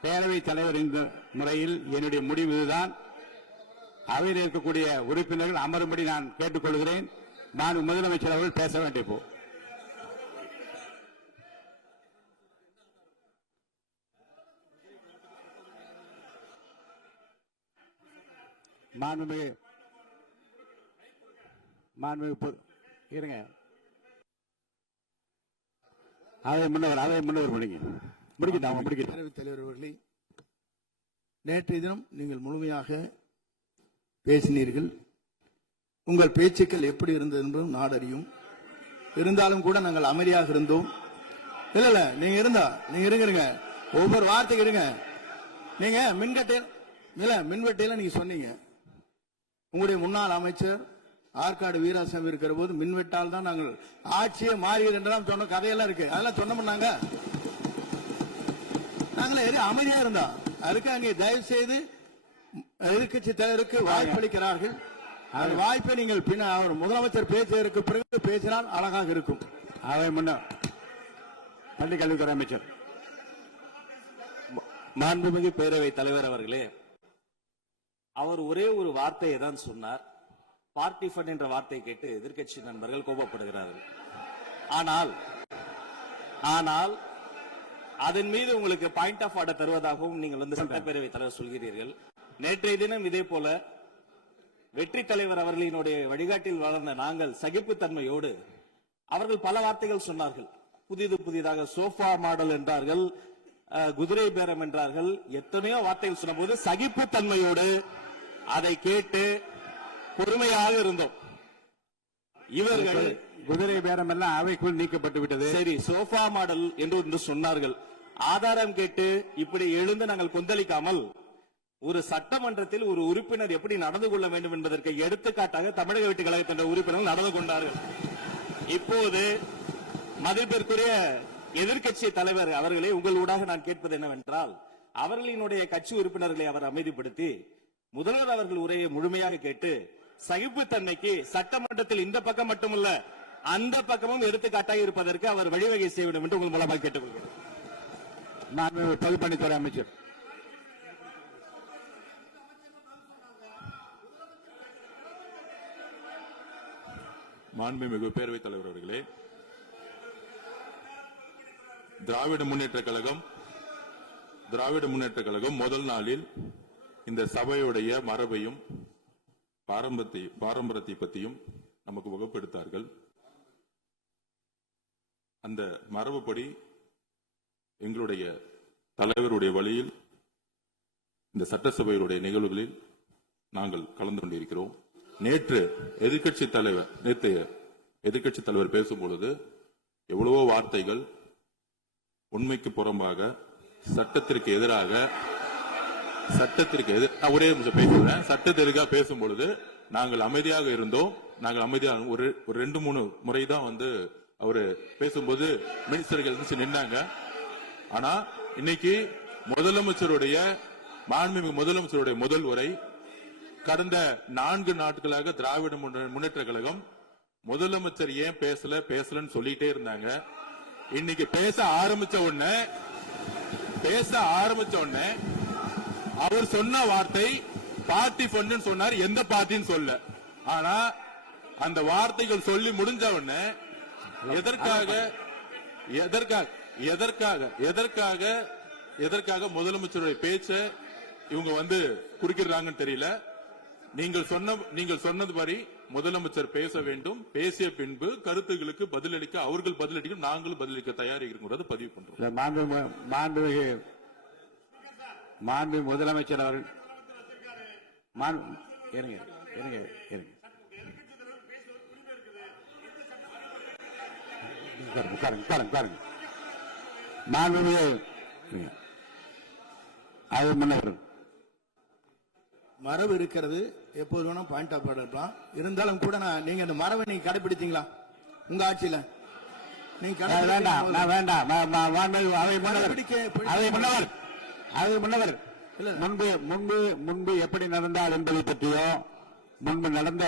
பேரவைத் தலைவர் என்ற முறையில் என்னுடைய முடிவு இதுதான். அவையில் இருக்கக்கூடிய உறுப்பினர்கள் அமரும்படி நான் கேட்டுக்கொள்கிறேன். நான் முதலமைச்சர் அவர்கள் பேச வேண்டிய போ இருங்க. அதை முன்னவர் பேரவைத் தலைவர் அவர்களே, நேற்றைய தினம் நீங்கள் முழுமையாக பேசினீர்கள். உங்கள் பேச்சுக்கள் எப்படி இருந்தது என்பதும் நாடு அறியும். இருந்தாலும் கூட நாங்கள் அமைதியாக இருந்தோம். இல்ல நீங்க இருங்க. ஒவ்வொரு வார்த்தைக்கு இருங்க. நீங்க மின்வெட்டையில நீங்க சொன்னீங்க. உங்களுடைய முன்னாள் அமைச்சர் ஆற்காடு வீராசாமி இருக்கிற போது மின்வெட்டால் தான் நாங்கள் ஆட்சியே மாறியது என்றெல்லாம் சொன்ன கதையெல்லாம் இருக்கு. அதெல்லாம் சொன்னோம்னாங்க. நாங்களே அமைதியா இருந்தோம். அதுக்கு அங்கே தயவு செய்து எதிர்க்கட்சி தலைவருக்கு வாய்ப்பளிக்கிறார்கள். அந்த வாய்ப்பை நீங்கள் அவர் முதலமைச்சர் பேசியதற்கு பிறகு பேசினால் அழகாக இருக்கும். அதை முன்ன பள்ளிக் கல்வித்துறை அமைச்சர். மாண்புமிகு பேரவைத் தலைவர் அவர்களே, அவர் ஒரே ஒரு வார்த்தையை தான் சொன்னார். பார்ட்டி ஃபண்ட் என்ற வார்த்தையை கேட்டு எதிர்க்கட்சி நண்பர்கள் கோபப்படுகிறார்கள். ஆனால் அதன் மீது உங்களுக்கு பாயிண்ட் ஆஃப் ஆர்டர் தருவதாகவும் நீங்கள் சட்டப்பேரவைத் தலைவர் சொல்கிறீர்கள். நேற்றைய தினம் இதே போல வெற்றி தலைவர் அவர்களினுடைய வழிகாட்டில் வளர்ந்த நாங்கள் சகிப்புத்தன்மையோடு அவர்கள் பல வார்த்தைகள் சொன்னார்கள். புதிதாக சோஃபா மாடல் என்றார்கள், குதிரை பேரம் என்றார்கள், எத்தனையோ வார்த்தைகள் சொன்னபோது சகிப்புத்தன்மையோடு அதை கேட்டு பொறுமையாக இருந்தோம். குதிரை பேரம் எல்லாம் அவைக்குள் நீக்கப்பட்டு விட்டது. சரி, சோஃபா மாடல் என்று சொன்னார்கள். ஆதாரம் கேட்டு இப்படி எழுந்து நாங்கள் கொந்தளிக்காமல் ஒரு சட்டமன்றத்தில் ஒரு உறுப்பினர் எப்படி நடந்து கொள்ள வேண்டும் என்பதற்கு எடுத்துக்காட்டாக தமிழக வெற்றி கழகத்தின் உறுப்பினர்கள் நடந்து கொண்டார்கள். இப்போது மதிப்பிற்குரிய எதிர்க்கட்சி தலைவர் அவர்களே, உங்கள் ஊடாக நான் கேட்பது என்னவென்றால், அவர்களினுடைய கட்சி உறுப்பினர்களை அவர் அமைதிப்படுத்தி முதல்வர் அவர்கள் உரையை முழுமையாக கேட்டு சகிப்புத்தன்மைக்கு சட்டமன்றத்தில் இந்த பக்கம் மட்டுமல்ல அந்த பக்கமும் எடுத்துக்காட்டாக இருப்பதற்கு அவர் வழிவகை செய்ய வேண்டும் என்று உங்கள் மூலமாக கேட்டுக்கொள்கிறேன். மாண்புமிகு பொதுப்பணித்துறை அமைச்சர். மாண்புமிகு பேரவைத் தலைவர் அவர்களே, திராவிட முன்னேற்ற கழகம் முதல் நாளில் இந்த சபையுடைய மரபையும் பாரம்பரியத்தை பற்றியும் நமக்கு வகுப்பெடுத்தார்கள். அந்த மரபுப்படி எங்களுடைய தலைவருடைய வழியில் இந்த சட்டசபையுடைய நிகழ்வுகளில் நாங்கள் கலந்து கொண்டிருக்கிறோம். நேற்று எதிர்க்கட்சி தலைவர் பேசும்பொழுது எவ்வளவோ வார்த்தைகள் உண்மைக்கு புறம்பாக சட்டத்திற்கு எதிராக ஒரே நிமிஷம் பேசுறேன். சட்டத்திற்காக பேசும்பொழுது நாங்கள் அமைதியாக இருந்தோம். ஒரு 2-3 முறை தான் அவரு பேசும்போது மினிஸ்டர்கள் நின்னாங்க. ஆனா இன்னைக்கு மாண்புமிகு முதலமைச்சருடைய முதல் உரை, கடந்த 4 நாட்களாக திராவிட முன்னேற்ற கழகம் முதலமைச்சர் ஏன் பேசலன்னு சொல்லிட்டே இருந்தாங்க. இன்னைக்கு பேச ஆரம்பிச்ச உடனே அவர் சொன்ன வார்த்தை பார்ட்டி ஃபண்ட் சொன்னார். எந்த பார்ட்டின்னு சொல்ல. ஆனா அந்த வார்த்தைகள் சொல்லி முடிஞ்ச உடனே எதற்காக முதலமைச்சருடைய பேச்ச இவங்க குறுக்கிடுறாங்கன்னு தெரியல. நீங்கள் சொன்னது மாதிரி முதலமைச்சர் பேச வேண்டும். பேசிய பின்பு கருத்துகளுக்கு பதிலளிக்க அவர்கள் பதிலளிக்க நாங்களும் பதிலளிக்க தயாராக இருக்கிறது பதிவு பண்றோம். மாண்புமிகு முதலமைச்சர் அவர்கள் மரபு இருக்கிறது, எப்போது வேணும் பாயிண்ட் ஆஃப் ஆர்டர் இருக்கலாம். இருந்தாலும் கூட நீங்க அந்த மரபை நீங்க கடைபிடித்தீங்களா உங்க ஆட்சியில? நீங்க முன்னவர் முன்பு எப்படி நடந்தால் என்பதை பற்றியோ முன்பு நடந்த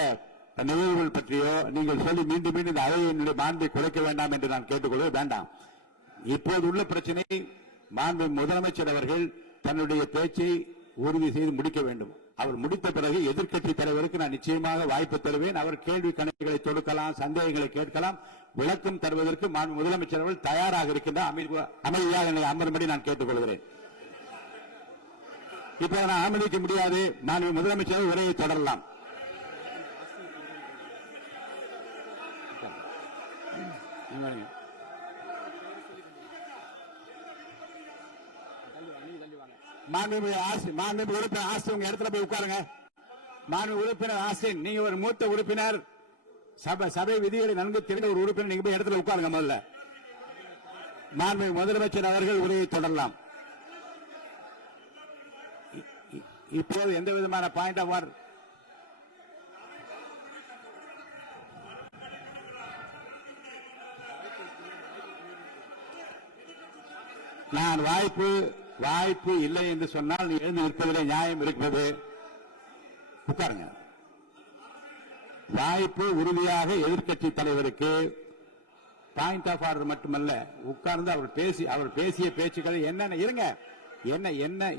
நிகழ்வுகள் பற்றியோ நீங்கள் சொல்லி மீண்டும் இந்த அவையினுடைய மாண்பை குறைக்க வேண்டாம் என்று நான் கேட்டுக்கொள்ள வேண்டாம். இப்போது உள்ள பிரச்சனை, மாண்பு முதலமைச்சர் அவர்கள் தன்னுடைய பேச்சை உறுதி செய்து முடிக்க வேண்டும். அவர் முடித்த பிறகு எதிர்க்கட்சி தலைவருக்கு நான் நிச்சயமாக வாய்ப்பு தருவேன். அவர் கேள்வி கணக்குகளை தொடுக்கலாம், சந்தேகங்களை கேட்கலாம், விளக்கம் தருவதற்கு மாண்பு முதலமைச்சர் அவர்கள் தயாராக இருக்கின்றார். அமைதியாக என்னை அமரும்படி நான் கேட்டுக்கொள்கிறேன். இப்ப நான் அனுமதிக்க முடியாது. மாண்பு முதலமைச்சர் உரையை தொடரலாம். மாண்புமிகு உறுப்பினர் ஆஸ்தின் உங்க இடத்துல போய் உட்காருங்க. மாண்புமிகு உறுப்பினர் ஆஸ்தின், நீங்க ஒரு மூத்த உறுப்பினர், சபை விதிகளை நன்கு தெரிந்த ஒரு உறுப்பினர், நீங்க போய் இடத்துல உட்காருங்க. முதல்ல மாண்புமிகு முதலமைச்சர் அவர்கள் உரையை தொடரலாம். இப்போது எந்த விதமான பாயிண்ட் ஆஃப் ஆர்டர் நான் வாய்ப்பு இல்லை என்று சொன்னால் நீ எழுந்து நிற்பதிலே நியாயம் இருக்கிறது. உட்காருங்க. வாய்ப்பு உறுதியாக எதிர்க்கட்சி தலைவருக்கு பாயிண்ட் ஆஃப் ஆர்டர் மட்டுமல்ல, உட்கார்ந்து அவர் பேசிய பேச்சுக்களை என்னென்ன இருங்க,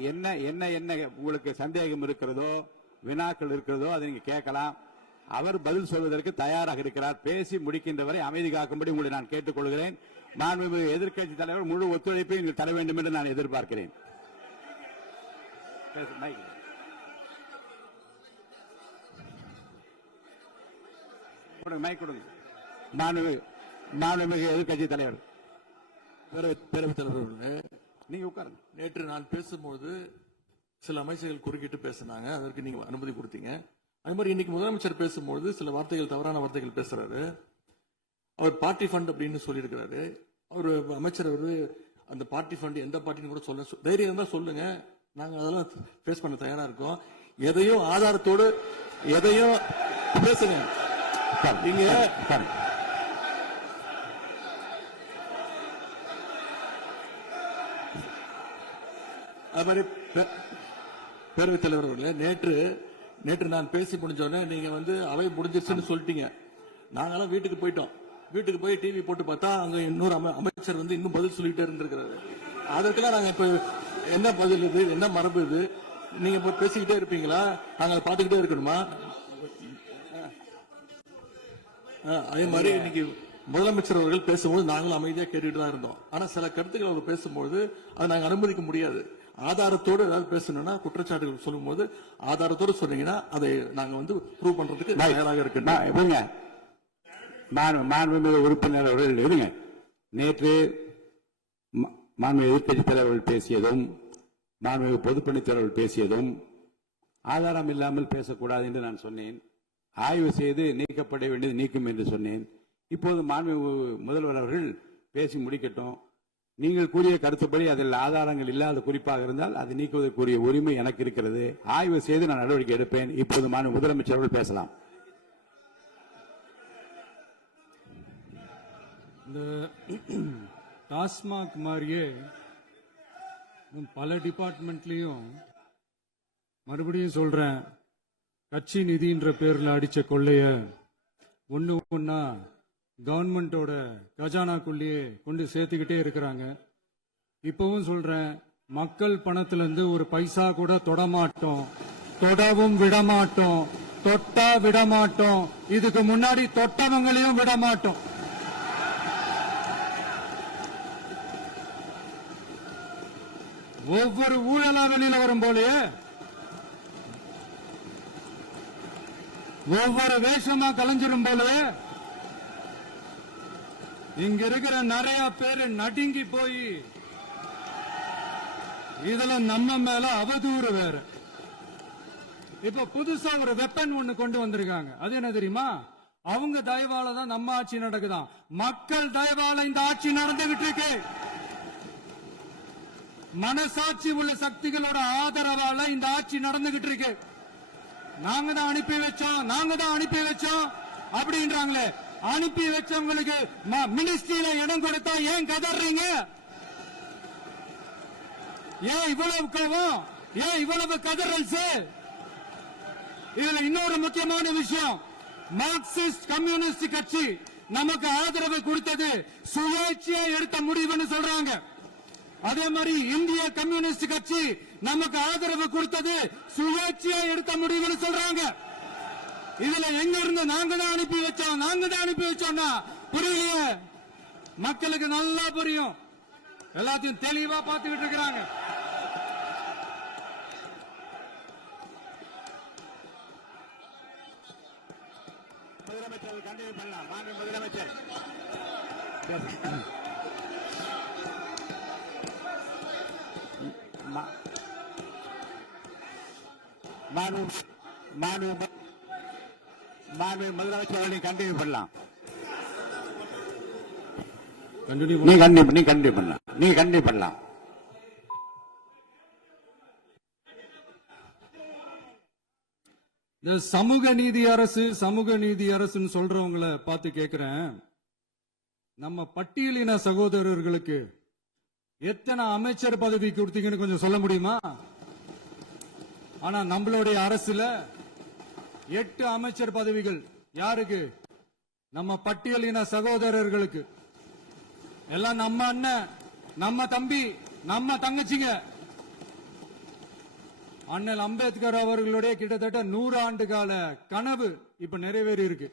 என்ன உங்களுக்கு சந்தேகம் இருக்கிறதோ, வினாக்கள் இருக்கிறதோ அதை நீங்க கேட்கலாம். அவர் பதில் சொல்வதற்கு தயாராக இருக்கிறார். பேசி முடிக்கின்ற வரை அமைதி காக்கும்படி உங்களை நான் கேட்டுக்கொள்கிறேன். மாண்புமிகு எதிர்க்கட்சி தலைவர் முழு ஒத்துழைப்பை நீங்கள் தர வேண்டும் என்று நான் எதிர்பார்க்கிறேன். மாண்புமிகு எதிர்க்கட்சி தலைவர், பேரவைத் தலைவர், நீங்க உட்காருங்க. நேற்று நான் பேசும்போது சில அமைச்சர்கள் குறுக்கிட்டு பேசினாங்க, அதற்கு நீங்க அனுமதி கொடுத்தீங்க. அது மாதிரி இன்னைக்கு முதலமைச்சர் பேசும்போது சில வார்த்தைகள், தவறான வார்த்தைகள் பேசுறாரு. அவர் பார்ட்டி ஃபண்ட் அப்படின்னு சொல்லியிருக்கிறாரு. அவர் அமைச்சர் அவரு அந்த பார்ட்டி ஃபண்ட் எந்த பார்ட்டின்னு கூட சொல்ல தைரியம் இருந்தா சொல்லுங்க, நாங்க அதெல்லாம் ஃபேஸ் பண்ண தயாரா இருக்கோம். எதையும் ஆதாரத்தோடு எதையும் பேசுங்க. நீங்க அது மாதிரி பேரவைத் தலைவர் அவர்களே, நேற்று நான் பேசி முடிஞ்சோடனே நீங்க அவை முடிஞ்சிருச்சுன்னு சொல்லிட்டீங்க. நாங்கெல்லாம் வீட்டுக்கு போயிட்டோம். வீட்டுக்கு போய் டிவி போட்டு பார்த்தா அங்க இன்னொரு அமைச்சர் இன்னும் பதில் சொல்லிட்டே இருந்திருக்கிறாரு. அதற்கெல்லாம் நாங்க இப்ப என்ன பதில் இது, என்ன மரபு இது? நீங்க இப்ப பேசிக்கிட்டே இருப்பீங்களா? நாங்க அதை பார்த்துக்கிட்டே இருக்கணுமா? அதே மாதிரி இன்னைக்கு முதலமைச்சர் அவர்கள் பேசும்போது நாங்களும் அமைதியா கேட்டுட்டு தான் இருந்தோம். ஆனா சில கருத்துக்கள் அவர் பேசும்போது அதை நாங்க அனுமதிக்க முடியாது. ஆதாரத்தோடு ஏதாவது பேசணும்னா, குற்றச்சாட்டுகள் சொல்லும் போது ஆதாரத்தோடு சொன்னீங்கன்னா அதை நாங்க ப்ரூவ் பண்றதுக்கு தயாராக இருக்கு. மாண்புமிகு உறுப்பினர் அவர்கள் இருங்க. நேற்று மாண்புமிகு எதிர்க்கட்சித் தலைவர்கள் பேசியதும் மாண்புமிகு பொதுப்பணித் தலைவர்கள் பேசியதும் ஆதாரம் இல்லாமல் பேசக்கூடாது என்று நான் சொன்னேன். ஆய்வு செய்து நீக்கப்பட வேண்டியது நீக்கும் என்று சொன்னேன். இப்போது மாண்புமிகு முதல்வர் அவர்கள் பேசி முடிக்கட்டும். நீங்கள் கூறிய கருத்துப்படி அதில் ஆதாரங்கள் இல்லாத குறிப்பாக இருந்தால் அதை நீக்குவதற்குரிய உரிமை எனக்கு இருக்கிறது. ஆய்வு செய்து நான் நடவடிக்கை எடுப்பேன். இப்போது மாண்புமிகு முதலமைச்சர் அவர்கள் பேசலாம். இந்த டாஸ்மாக் மாதிரியே பல டிபார்ட்மெண்ட்லயும் மறுபடியும் சொல்றேன், கட்சி நிதின்ற பேர்ல அடிச்ச கொள்ளைய ஒன்னா கவர்மெண்டோட கஜானாக்குள்ளேயே கொண்டு சேர்த்துக்கிட்டே இருக்கிறாங்க. இப்பவும் சொல்றேன், மக்கள் பணத்துல இருந்து ஒரு பைசா கூட தொடமாட்டோம், தொடவும் விடமாட்டோம், தொட்டா விடமாட்டோம். இதுக்கு முன்னாடி தொட்டவங்களையும் விடமாட்டோம். ஒவ்வொரு ஊழலா வெளியில வரும் போலயே ஒவ்வொரு வேஷமா கலைஞ்சிரும் போலயே இங்க இருக்கிற நிறைய பேரு நடுங்கி போய் இதுல நம்ம மேல அவதூறு வேற. இப்ப புதுசா ஒரு வெப்பன் ஒண்ணு கொண்டு வந்திருக்காங்க. அது என்ன தெரியுமா? அவங்க தயவால தான் நம்ம ஆட்சி நடக்குதாம். மக்கள் தயவால இந்த ஆட்சி நடந்துகிட்டு இருக்கு. மனசாட்சி உள்ள சக்திகளோட ஆதரவால இந்த ஆட்சி நடந்துகிட்டு இருக்கு. நாங்க தான் அனுப்பி வச்சோம் அப்படின்றாங்களே. அனுப்பி வச்சவங்களுக்கு மினிஸ்ட்ரியில இடம் கொடுத்தா ஏன் கதறீங்க? ஏன் இவ்வளவு கோவம்? ஏன் இவ்வளவு கதறல்ஸ்? இதுல இன்னொரு முக்கியமான விஷயம், மார்க்சிஸ்ட் கம்யூனிஸ்ட் கட்சி நமக்கு ஆதரவு கொடுத்தது சுயேட்சையா எடுத்த முடிவுன்னு சொல்றாங்க. அதே மாதிரி இந்திய கம்யூனிஸ்ட் கட்சி நமக்கு ஆதரவு கொடுத்தது சுயேட்சையா எடுத்த முடிவுன்னு சொல்றாங்க. இதுல எங்க இருந்து நாங்க தான் அனுப்பி வச்சோம்னா புரியலையே. மக்களுக்கு நல்லா புரியும், எல்லாத்தையும் தெளிவா பார்த்துக்கிட்டு இருக்கிறாங்க. முதலமைச்சர் கண்டிப்பாக பண்ணலாம். முதலமைச்சர் முதலமைச்சர் கண்டினியூ பண்ணலாம். நீ கண்டினியூ பண்ணலாம். இந்த சமூக நீதி அரசுன்னு சொல்றவங்களை பார்த்து கேட்கிறேன், நம்ம பட்டியலின சகோதரர்களுக்கு எத்தனை அமைச்சர் பதவி கொடுத்தீங்கன்னு கொஞ்சம் சொல்ல முடியுமா? ஆனா நம்மளுடைய அரசுல 8 அமைச்சர் பதவிகள் யாருக்கு? நம்ம பட்டியலின சகோதரர்களுக்கு. எல்லாம் நம்ம அண்ணன், நம்ம தம்பி, நம்ம தங்கச்சிங்க. அண்ணல் அம்பேத்கர் அவர்களுடைய கிட்டத்தட்ட 100 ஆண்டு கால கனவு இப்ப நிறைவேறி இருக்கு.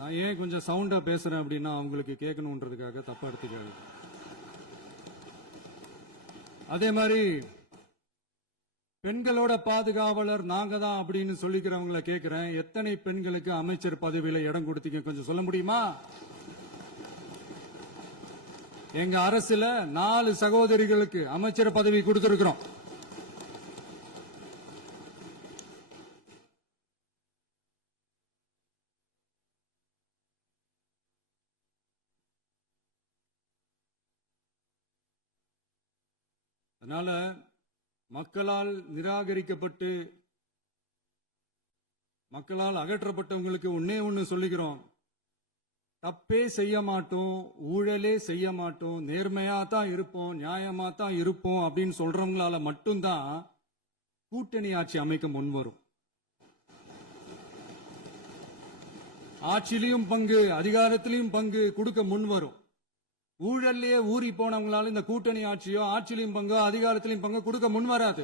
நான் ஏன் கொஞ்சம் சவுண்டா பேசுறேன் அப்படின்னா அவங்களுக்கு கேட்கணும்ன்றதுக்காக தப்பா எடுத்துக்காது. அதே மாதிரி பெண்களோட பாதுகாவலர் நாங்க தான் அப்படின்னு சொல்லிக்கிறவங்களை கேட்கிறேன், எத்தனை பெண்களுக்கு அமைச்சர் பதவியில இடம் கொடுத்தீங்க கொஞ்சம் சொல்ல முடியுமா? எங்க அரசுல 4 சகோதரிகளுக்கு அமைச்சர் பதவி கொடுத்திருக்கிறோம். அதனால மக்களால் நிராகரிக்கப்பட்டு மக்களால் அகற்றப்பட்டவங்களுக்கு ஒன்னே ஒன்னு சொல்லிக்கிறோம், தப்பே செய்ய மாட்டோம், ஊழலே செய்ய மாட்டோம், நேர்மையா தான் இருப்போம், நியாயமா தான் இருப்போம் அப்படின்னு சொல்றவங்களால மட்டும்தான் கூட்டணி ஆட்சி அமைக்க முன்வரும். ஆட்சியிலையும் பங்கு, அதிகாரத்திலையும் பங்கு கொடுக்க முன்வரும். ஊழல்லையே ஊறி போனவங்களால இந்த கூட்டணி ஆட்சியோ ஆட்சியிலையும் பங்கு அதிகாரத்திலையும் பங்கு கொடுக்க முன்வராது.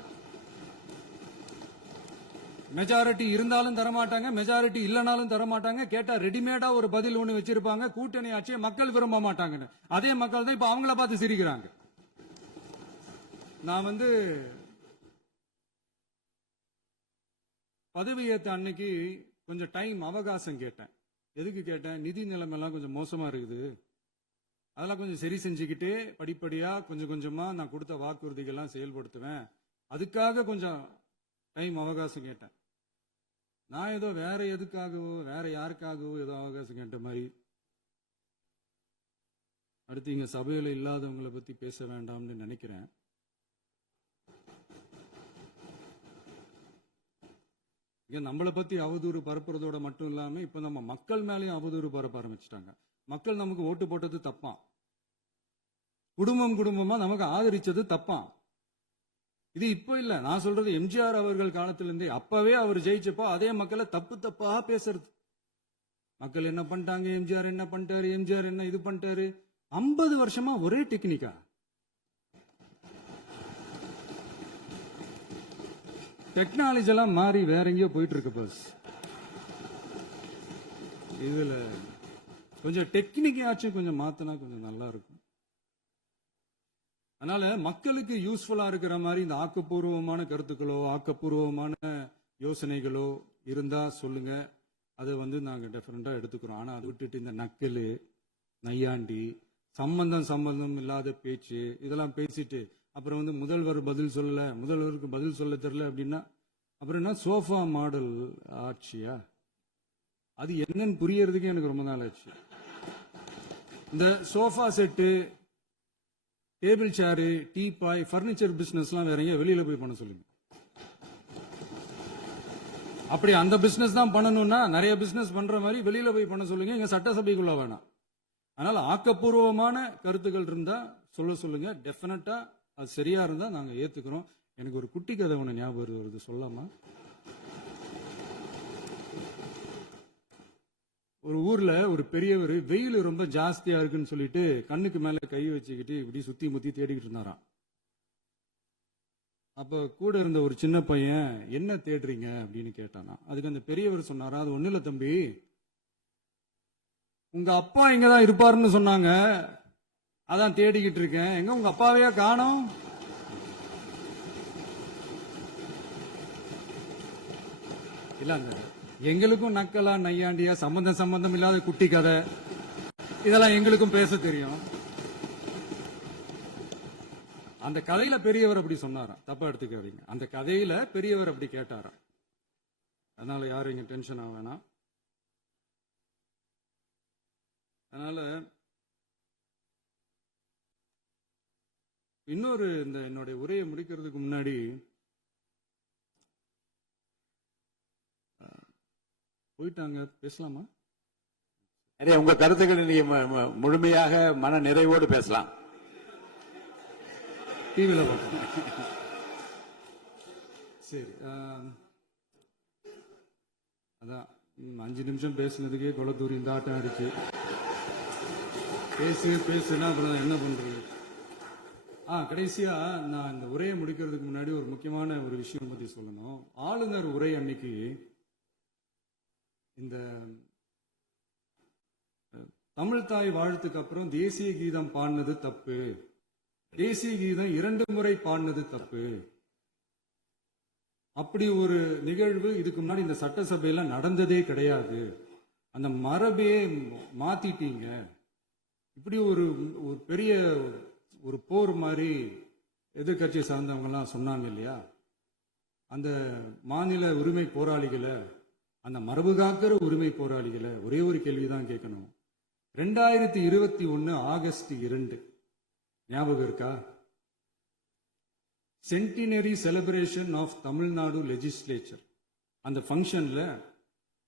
மெஜாரிட்டி இருந்தாலும் தரமாட்டாங்க, மெஜாரிட்டி இல்லைனாலும் தரமாட்டாங்க. கேட்டா ரெடிமேடா ஒரு பதில் ஒண்ணு வச்சிருப்பாங்க, கூட்டணி ஆட்சியை மக்கள் விரும்ப மாட்டாங்கன்னு. அதே மக்கள் தான் இப்ப அவங்கள பார்த்து சிரிக்கிறாங்க. நான் பதவியேற்ற அன்னைக்கு கொஞ்சம் டைம் அவகாசம் கேட்டேன். எதுக்கு கேட்டேன்? நிதி நிலைமைலாம் கொஞ்சம் மோசமா இருக்குது, அதெல்லாம் கொஞ்சம் சரி செஞ்சுக்கிட்டு படிப்படியா கொஞ்சம் கொஞ்சமா நான் கொடுத்த வாக்குறுதிகள்லாம் செயல்படுத்துவேன், அதுக்காக கொஞ்சம் டைம் அவகாசம் கேட்டேன். நான் ஏதோ வேற எதுக்காகவோ வேற யாருக்காகவோ ஏதோ அவகாசம் கேட்ட மாதிரி. அடுத்து இங்க சபையில இல்லாதவங்களை பத்தி பேச வேண்டாம்னு நினைக்கிறேன். இங்க நம்மளை பத்தி அவதூறு பரப்புறதோட மட்டும் இல்லாம இப்ப நம்ம மக்கள் மேலேயும் அவதூறு பரப்ப ஆரம்பிச்சிட்டாங்க. மக்கள் நமக்கு ஓட்டு போட்டது தப்பா, குடும்பம் குடும்பமா நமக்கு ஆதரிச்சது தப்பா. இது இப்ப இல்ல, நான் சொல்றது எம்ஜிஆர் அவர்கள் காலத்திலிருந்தே. அப்பவே அவர் ஜெயிச்சப்போ அதே மக்களை தப்பு தப்பா பேசுறது. மக்கள் என்ன பண்ணிட்டாங்க, எம்ஜிஆர் என்ன பண்ணிட்டாரு, எம்ஜிஆர் என்ன இது பண்ணிட்டாரு. 50 வருஷமா ஒரே டெக்னிக்கா. டெக்னாலஜி எல்லாம் மாறி வேற எங்கேயோ போயிட்டு இருக்கு. பஸ் இதுல கொஞ்சம் டெக்னிக்காச்சும் கொஞ்சம் மாத்தினா கொஞ்சம் நல்லா இருக்கும். அதனால மக்களுக்கு யூஸ்ஃபுல்லா இருக்கிற மாதிரி இந்த ஆக்கப்பூர்வமான கருத்துக்களோ ஆக்கப்பூர்வமான யோசனைகளோ இருந்தா சொல்லுங்க, அதை நாங்க டெஃபரெண்டா எடுத்துக்கிறோம். ஆனா அதை விட்டுட்டு இந்த நக்கலு நையாண்டி சம்பந்தம் இல்லாத பேச்சு இதெல்லாம் பேசிட்டு அப்புறம் முதல்வர் பதில் சொல்லல, முதல்வருக்கு பதில் சொல்ல தெரியல அப்படின்னா அப்புறம் என்ன சோஃபா மாடல் ஆட்சியா? அது என்னன்னு புரியறதுக்கு எனக்கு ரொம்ப நாள் ஆச்சு. இந்த sofa set, table chair, teapoy, furniture பிசினஸ்லாம் வேற எங்க வெளியில போய் பண்ண சொல்லுங்க. அப்படி அந்த பிசினஸ் தான் பண்ணணும்னா நிறைய பிசினஸ் பண்ற மாதிரி வெளியில போய் பண்ண சொல்லுங்க, இங்க சட்டசபைக்குள்ள வேணாம். அதனால ஆக்கப்பூர்வமான கருத்துக்கள் இருந்தா சொல்லுங்க, டெஃபினட்டா அது சரியா இருந்தா நாங்க ஏத்துக்கிறோம். எனக்கு ஒரு குட்டி கதை ஒண்ணு ஞாபகம் வருது, சொல்லாமா? ஒரு ஊர்ல ஒரு பெரியவர் வெயில் ரொம்ப ஜாஸ்தியா இருக்குன்னு சொல்லிட்டு கண்ணுக்கு மேல கை வச்சுக்கிட்டு இப்படி சுத்தி முத்தி தேடிக்கிட்டு இருந்தாராம். அப்ப கூட இருந்த ஒரு சின்ன பையன் என்ன தேடுறீங்க அப்படின்னு கேட்டானா. அதுக்கு அந்த பெரியவர் சொன்னாரா, அது ஒண்ணு இல்ல தம்பி, உங்க அப்பா இங்கதான் இருப்பாருன்னு சொன்னாங்க, அதான் தேடிக்கிட்டு இருக்கேன், எங்க உங்க அப்பாவையா காணோம்? இல்ல எங்களுக்கும் நக்கலா நையாண்டியா சம்பந்தம் இல்லாத குட்டி கதை இதெல்லாம் எங்களுக்கும் பேச தெரியும். அந்த கதையில பெரியவர் அப்படி சொன்னாராம், தப்பா எடுத்துக்காதீங்க. அந்த கதையில பெரியவர் அப்படி கேட்டாராம். அதனால யாரும் இங்க டென்ஷன் ஆக வேணாம். அதனால இன்னொரு இந்த என்னுடைய உரையை முடிக்கிறதுக்கு முன்னாடி போயிட்டாங்க, பேசலாமா? நிறைய உங்க கருத்துக்களை நீங்க முழுமையாக மன நிறைவோடு பேசலாம். டிவியில பார்ப்போம். சரி, அதான் 5 நிமிஷம் பேசுனதுக்கே கொலை தூரி இந்த ஆட்டம் இருக்கு. பேசுனா அப்புறம் என்ன பண்றது? கடைசியா நான் இந்த உரையை முடிக்கிறதுக்கு முன்னாடி ஒரு முக்கியமான ஒரு விஷயம் பத்தி சொல்லணும். ஆளுநர் உரை அன்னைக்கு இந்த தமிழ் தாய் வாழ்த்துக்கு அப்புறம் தேசிய கீதம் பாடினது தப்பு, தேசிய கீதம் 2 முறை பாடினது தப்பு, அப்படி ஒரு நிகழ்வு இதுக்கு முன்னாடி இந்த சட்டசபையில நடந்ததே கிடையாது, அந்த மரபையே மாத்திட்டீங்க, இப்படி ஒரு பெரிய ஒரு போர் மாதிரி எதிர்கட்சி சார்ந்தவங்க எல்லாம் சொன்னாங்க இல்லையா? அந்த மாநில உரிமை போராளிகளை, அந்த மரபு காக்கிற உரிமை போராளிகளை ஒரே ஒரு கேள்விதான் கேட்கணும். 2021 ஆகஸ்ட் 2 ஞாபகம் இருக்கா? Centenary celebration of Tamil Nadu legislature. அந்த ஃபங்க்ஷன்ல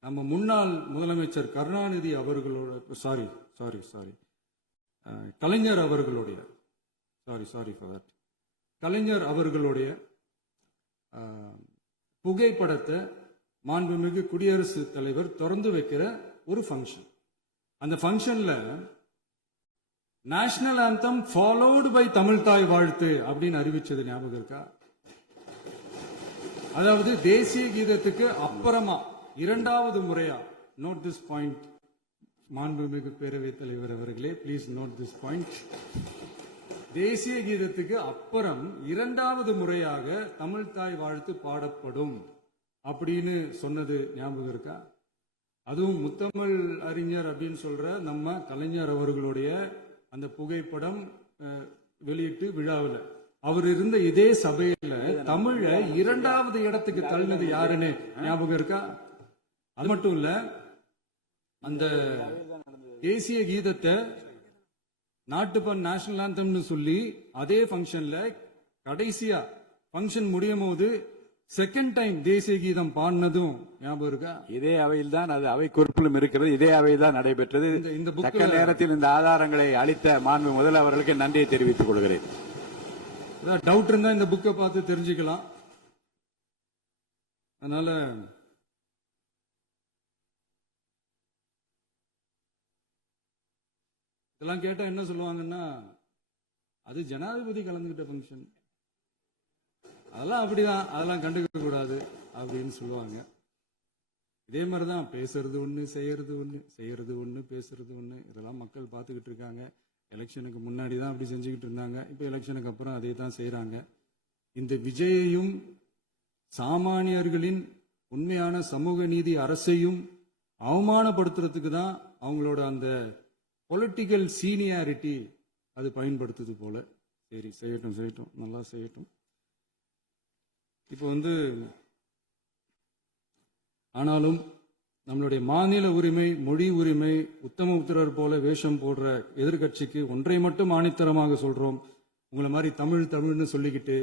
நம்ம முன்னாள் முதலமைச்சர் கருணாநிதி அவர்களோட கலைஞர் அவர்களுடைய கலைஞர் அவர்களுடைய புகைப்படத்தை மாண்புமிகு குடியரசுத் தலைவர் திறந்து வைக்கிற ஒரு ஃபங்க்ஷன். அந்த ஃபங்க்ஷன்ல national anthem followed by Tamil Thai Vazhthu அப்படின்னு அறிவிச்சது ஞாபகம் இருக்கா? அதாவது தேசிய கீதத்துக்கு அப்புறமா இரண்டாவது முறையா, நோட் திஸ் பாயிண்ட் மாண்புமிகு பேரவைத் தலைவர் அவர்களே, ப்ளீஸ் நோட் திஸ் பாயிண்ட். தேசிய கீதத்துக்கு அப்புறம் இரண்டாவது முறையாக தமிழ் தாய் வாழ்த்து பாடப்படும் அப்படின்னு சொன்னது ஞாபகம் இருக்கா? அதுவும் முத்தமிழ் அறிஞர் அப்படின்னு சொல்ற நம்ம கலைஞர் அவர்களுடைய அந்த புகைப்படம் வெளியிட்டு விழாவில் அவர் இருந்த இதே சபையில தமிழ இரண்டாவது இடத்துக்கு தள்ளினது யாருன்னு ஞாபகம் இருக்கா? அது மட்டும் இல்ல, அந்த தேசிய கீதத்தை நாட்டுப்பண் நேஷனல் ஆந்தம்னு சொல்லி அதே ஃபங்க்ஷன்ல கடைசியா ஃபங்க்ஷன் முடியும் போது செகண்ட் டைம் தேசிய கீதம் பாடினதும் ஞாபகம் இருக்கா? இதே அவையில் தான், அது அவை குறிப்பிலும் இருக்கிறது, இதே அவையில் தான் நடைபெற்றது. இந்த தக்க நேரத்தில் இந்த ஆதாரங்களை அளித்த மாண்பு முதல் அவர்களுக்கு நன்றியை தெரிவித்துக் கொள்கிறேன். டவுட் இருந்தா இந்த புக்கை பார்த்து தெரிஞ்சுக்கலாம். அதனால இதெல்லாம் கேட்டா என்ன சொல்லுவாங்கன்னா, அது ஜனாதிபதி கலந்துகிட்ட ஃபங்க்ஷன், அதெல்லாம் அப்படிதான், அதெல்லாம் கண்டுக்க கூடாது அப்படின்னு சொல்லுவாங்க. இதே மாதிரிதான் பேசுறது ஒண்ணு, செய்யறது ஒண்ணு, பேசுறது ஒண்ணு. இதெல்லாம் மக்கள் பார்த்துக்கிட்டு இருக்காங்க. எலெக்ஷனுக்கு முன்னாடி தான் அப்படி செஞ்சுக்கிட்டு இருந்தாங்க. இப்போ எலெக்ஷனுக்கு அப்புறம் அதே தான் செய்யறாங்க. இந்த விஜயையும் சாமானியர்களின் உண்மையான சமூக நீதி அரசையும் அவமானப்படுத்துறதுக்கு தான் அவங்களோட அந்த பொலிட்டிக்கல் சீனியாரிட்டி அது பயன்படுத்துது போல. சரி, செய்யட்டும், நல்லா செய்யட்டும். இப்போ ஆனாலும் நம்மளுடைய மாநில உரிமை, மொழி உரிமை, உத்தமபுத்திரர் போல வேஷம் போடுற எதிர்கட்சிக்கு ஒன்றை மட்டும் ஆணித்தரமாக சொல்றோம். உங்களை மாதிரி தமிழ்னு சொல்லிக்கிட்டு,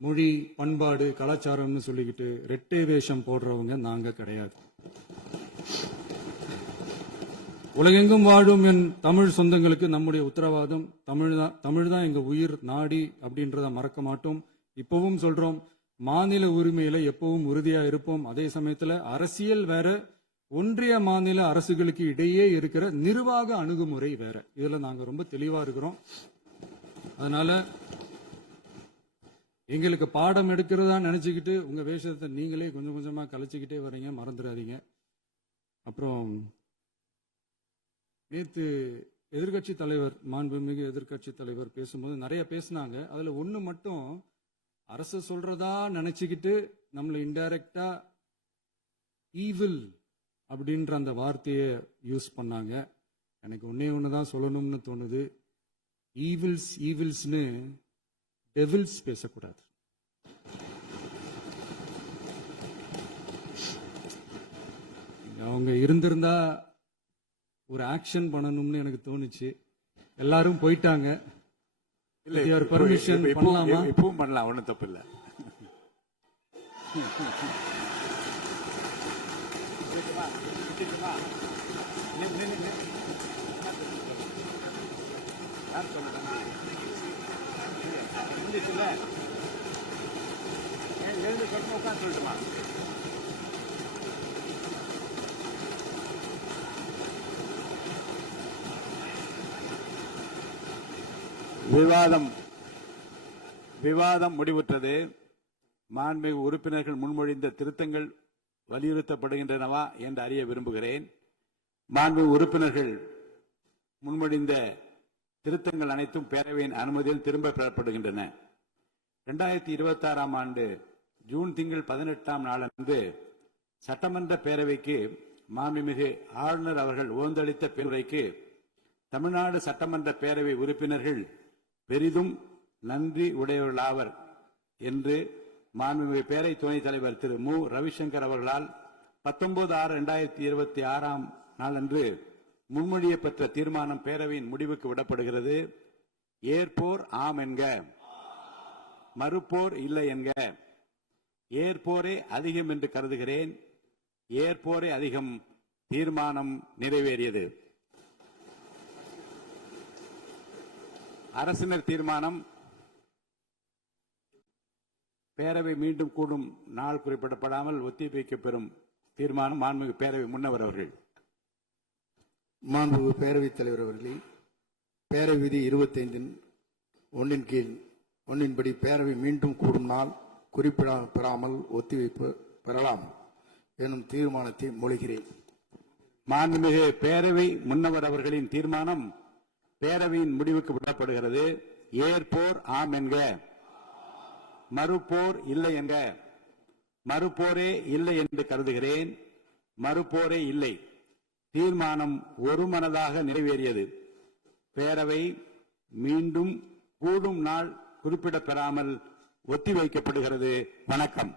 மொழி, பண்பாடு, கலாச்சாரம்னு சொல்லிக்கிட்டு ரெட்டை வேஷம் போடுறவங்க நாங்க கிடையாது. உலகெங்கும் வாழும் என் தமிழ் சொந்தங்களுக்கு நம்முடைய உத்தரவாதம் தமிழ் தான் எங்க உயிர் நாடி அப்படின்றத மறக்க மாட்டோம். இப்பவும் சொல்றோம், மாநில உரிமையில எப்பவும் உறுதியா இருப்போம். அதே சமயத்துல அரசியல் வேற, ஒன்றிய மாநில அரசுகளுக்கு இடையே இருக்கிற நிர்வாக அணுகுமுறை வேற. இதுல நாங்க ரொம்ப தெளிவா இருக்கிறோம். அதனால எங்களுக்கு பாடம் எடுக்கிறதா நினைச்சுக்கிட்டு உங்க வேஷத்தை நீங்களே கொஞ்சம் கொஞ்சமா கலைச்சுக்கிட்டே வரீங்க, மறந்துடாதீங்க. அப்புறம் நேத்து எதிர்கட்சி தலைவர், மாண்புமிகு எதிர்கட்சி தலைவர் பேசும்போது நிறைய பேசினாங்க. அதுல ஒண்ணு மட்டும், அரசு சொல்றதா நினைச்சுக்கிட்டு நம்மளை இன்டைரக்டா ஈவில் அப்படின்ற அந்த வார்த்தையை யூஸ் பண்ணாங்க. எனக்கு ஒண்ணுதான் சொல்லணும்னு தோணுது. ஈவில்ஸ்னு டெவில்ஸ் பேசக்கூடாது. அவங்க இருந்திருந்தா ஒரு ஆக்ஷன் பண்ணணும்னு எனக்கு தோணுச்சு. எல்லாரும் போயிட்டாங்க. பர்மிஷன் பண்ணலாமா? இப்பவும் பண்ணலாம், ஒன்றும் தப்பு இல்லை. விவாதம் முடிவுற்றது. மாண்புமிகு உறுப்பினர்கள் முன்மொழிந்த திருத்தங்கள் வலியுறுத்தப்படுகின்றனவா என்று அறிய விரும்புகிறேன். மாண்புமிகு உறுப்பினர்கள் முன்மொழிந்த திருத்தங்கள் அனைத்தும் பேரவையின் அனுமதியில் திரும்ப பெறப்படுகின்றன. 2026 ஆண்டு ஜூன் திங்கள் 18ஆம் நாளன்று சட்டமன்ற பேரவைக்கு மாண்புமிகு ஆளுநர் அவர்கள் ஓந்தளித்த பெருரைக்கு தமிழ்நாடு சட்டமன்ற பேரவை உறுப்பினர்கள் பெரிதும் நன்றி உடையவர்களாவர் என்று மாண்புமிகு பேரவை துணைத் தலைவர் திரு மு. ரவிசங்கர் அவர்களால் 19/6/2026 நாளன்று முன்மொழியப்பட்ட தீர்மானம் பேரவையின் முடிவுக்கு விடப்படுகிறது. ஏற்போர் ஆம் என்க. மறுப்போர் இல்லை என்க. ஏற்போரே அதிகம் என்று கருதுகிறேன். ஏற்போரே அதிகம். தீர்மானம் நிறைவேறியது. அரசினர் தீர்மானம். பேரவை மீண்டும் கூடும் நாள் குறிப்பிடப்படாமல் ஒத்திவைக்கப்பெறும் தீர்மானம். மாண்புமிகு பேரவை முன்னவர் அவர்கள். மாண்புமிகு பேரவைத் தலைவர் அவர்களே, பேரவை விதி 25(1) கீழ் 1 படி பேரவை மீண்டும் கூடும் நாள் குறிப்பிடப்பெறாமல் ஒத்திவைப்பு பெறலாம் எனும் தீர்மானத்தை மொழிகிறேன். மாண்புமிகு பேரவை முன்னவர் அவர்களின் தீர்மானம் பேரவையின் முடிவுக்கு விடப்படுகிறது. ஏற்போர் ஆம் என்க. மறுப்போர் இல்லை என்க. மறுப்போரே இல்லை என்று கருதுகிறேன். மறுப்போரே இல்லை. தீர்மானம் ஒருமனதாக நிறைவேறியது. பேரவை மீண்டும் கூடும் நாள் குறிப்பிடப்பெறாமல் ஒத்திவைக்கப்படுகிறது. வணக்கம்.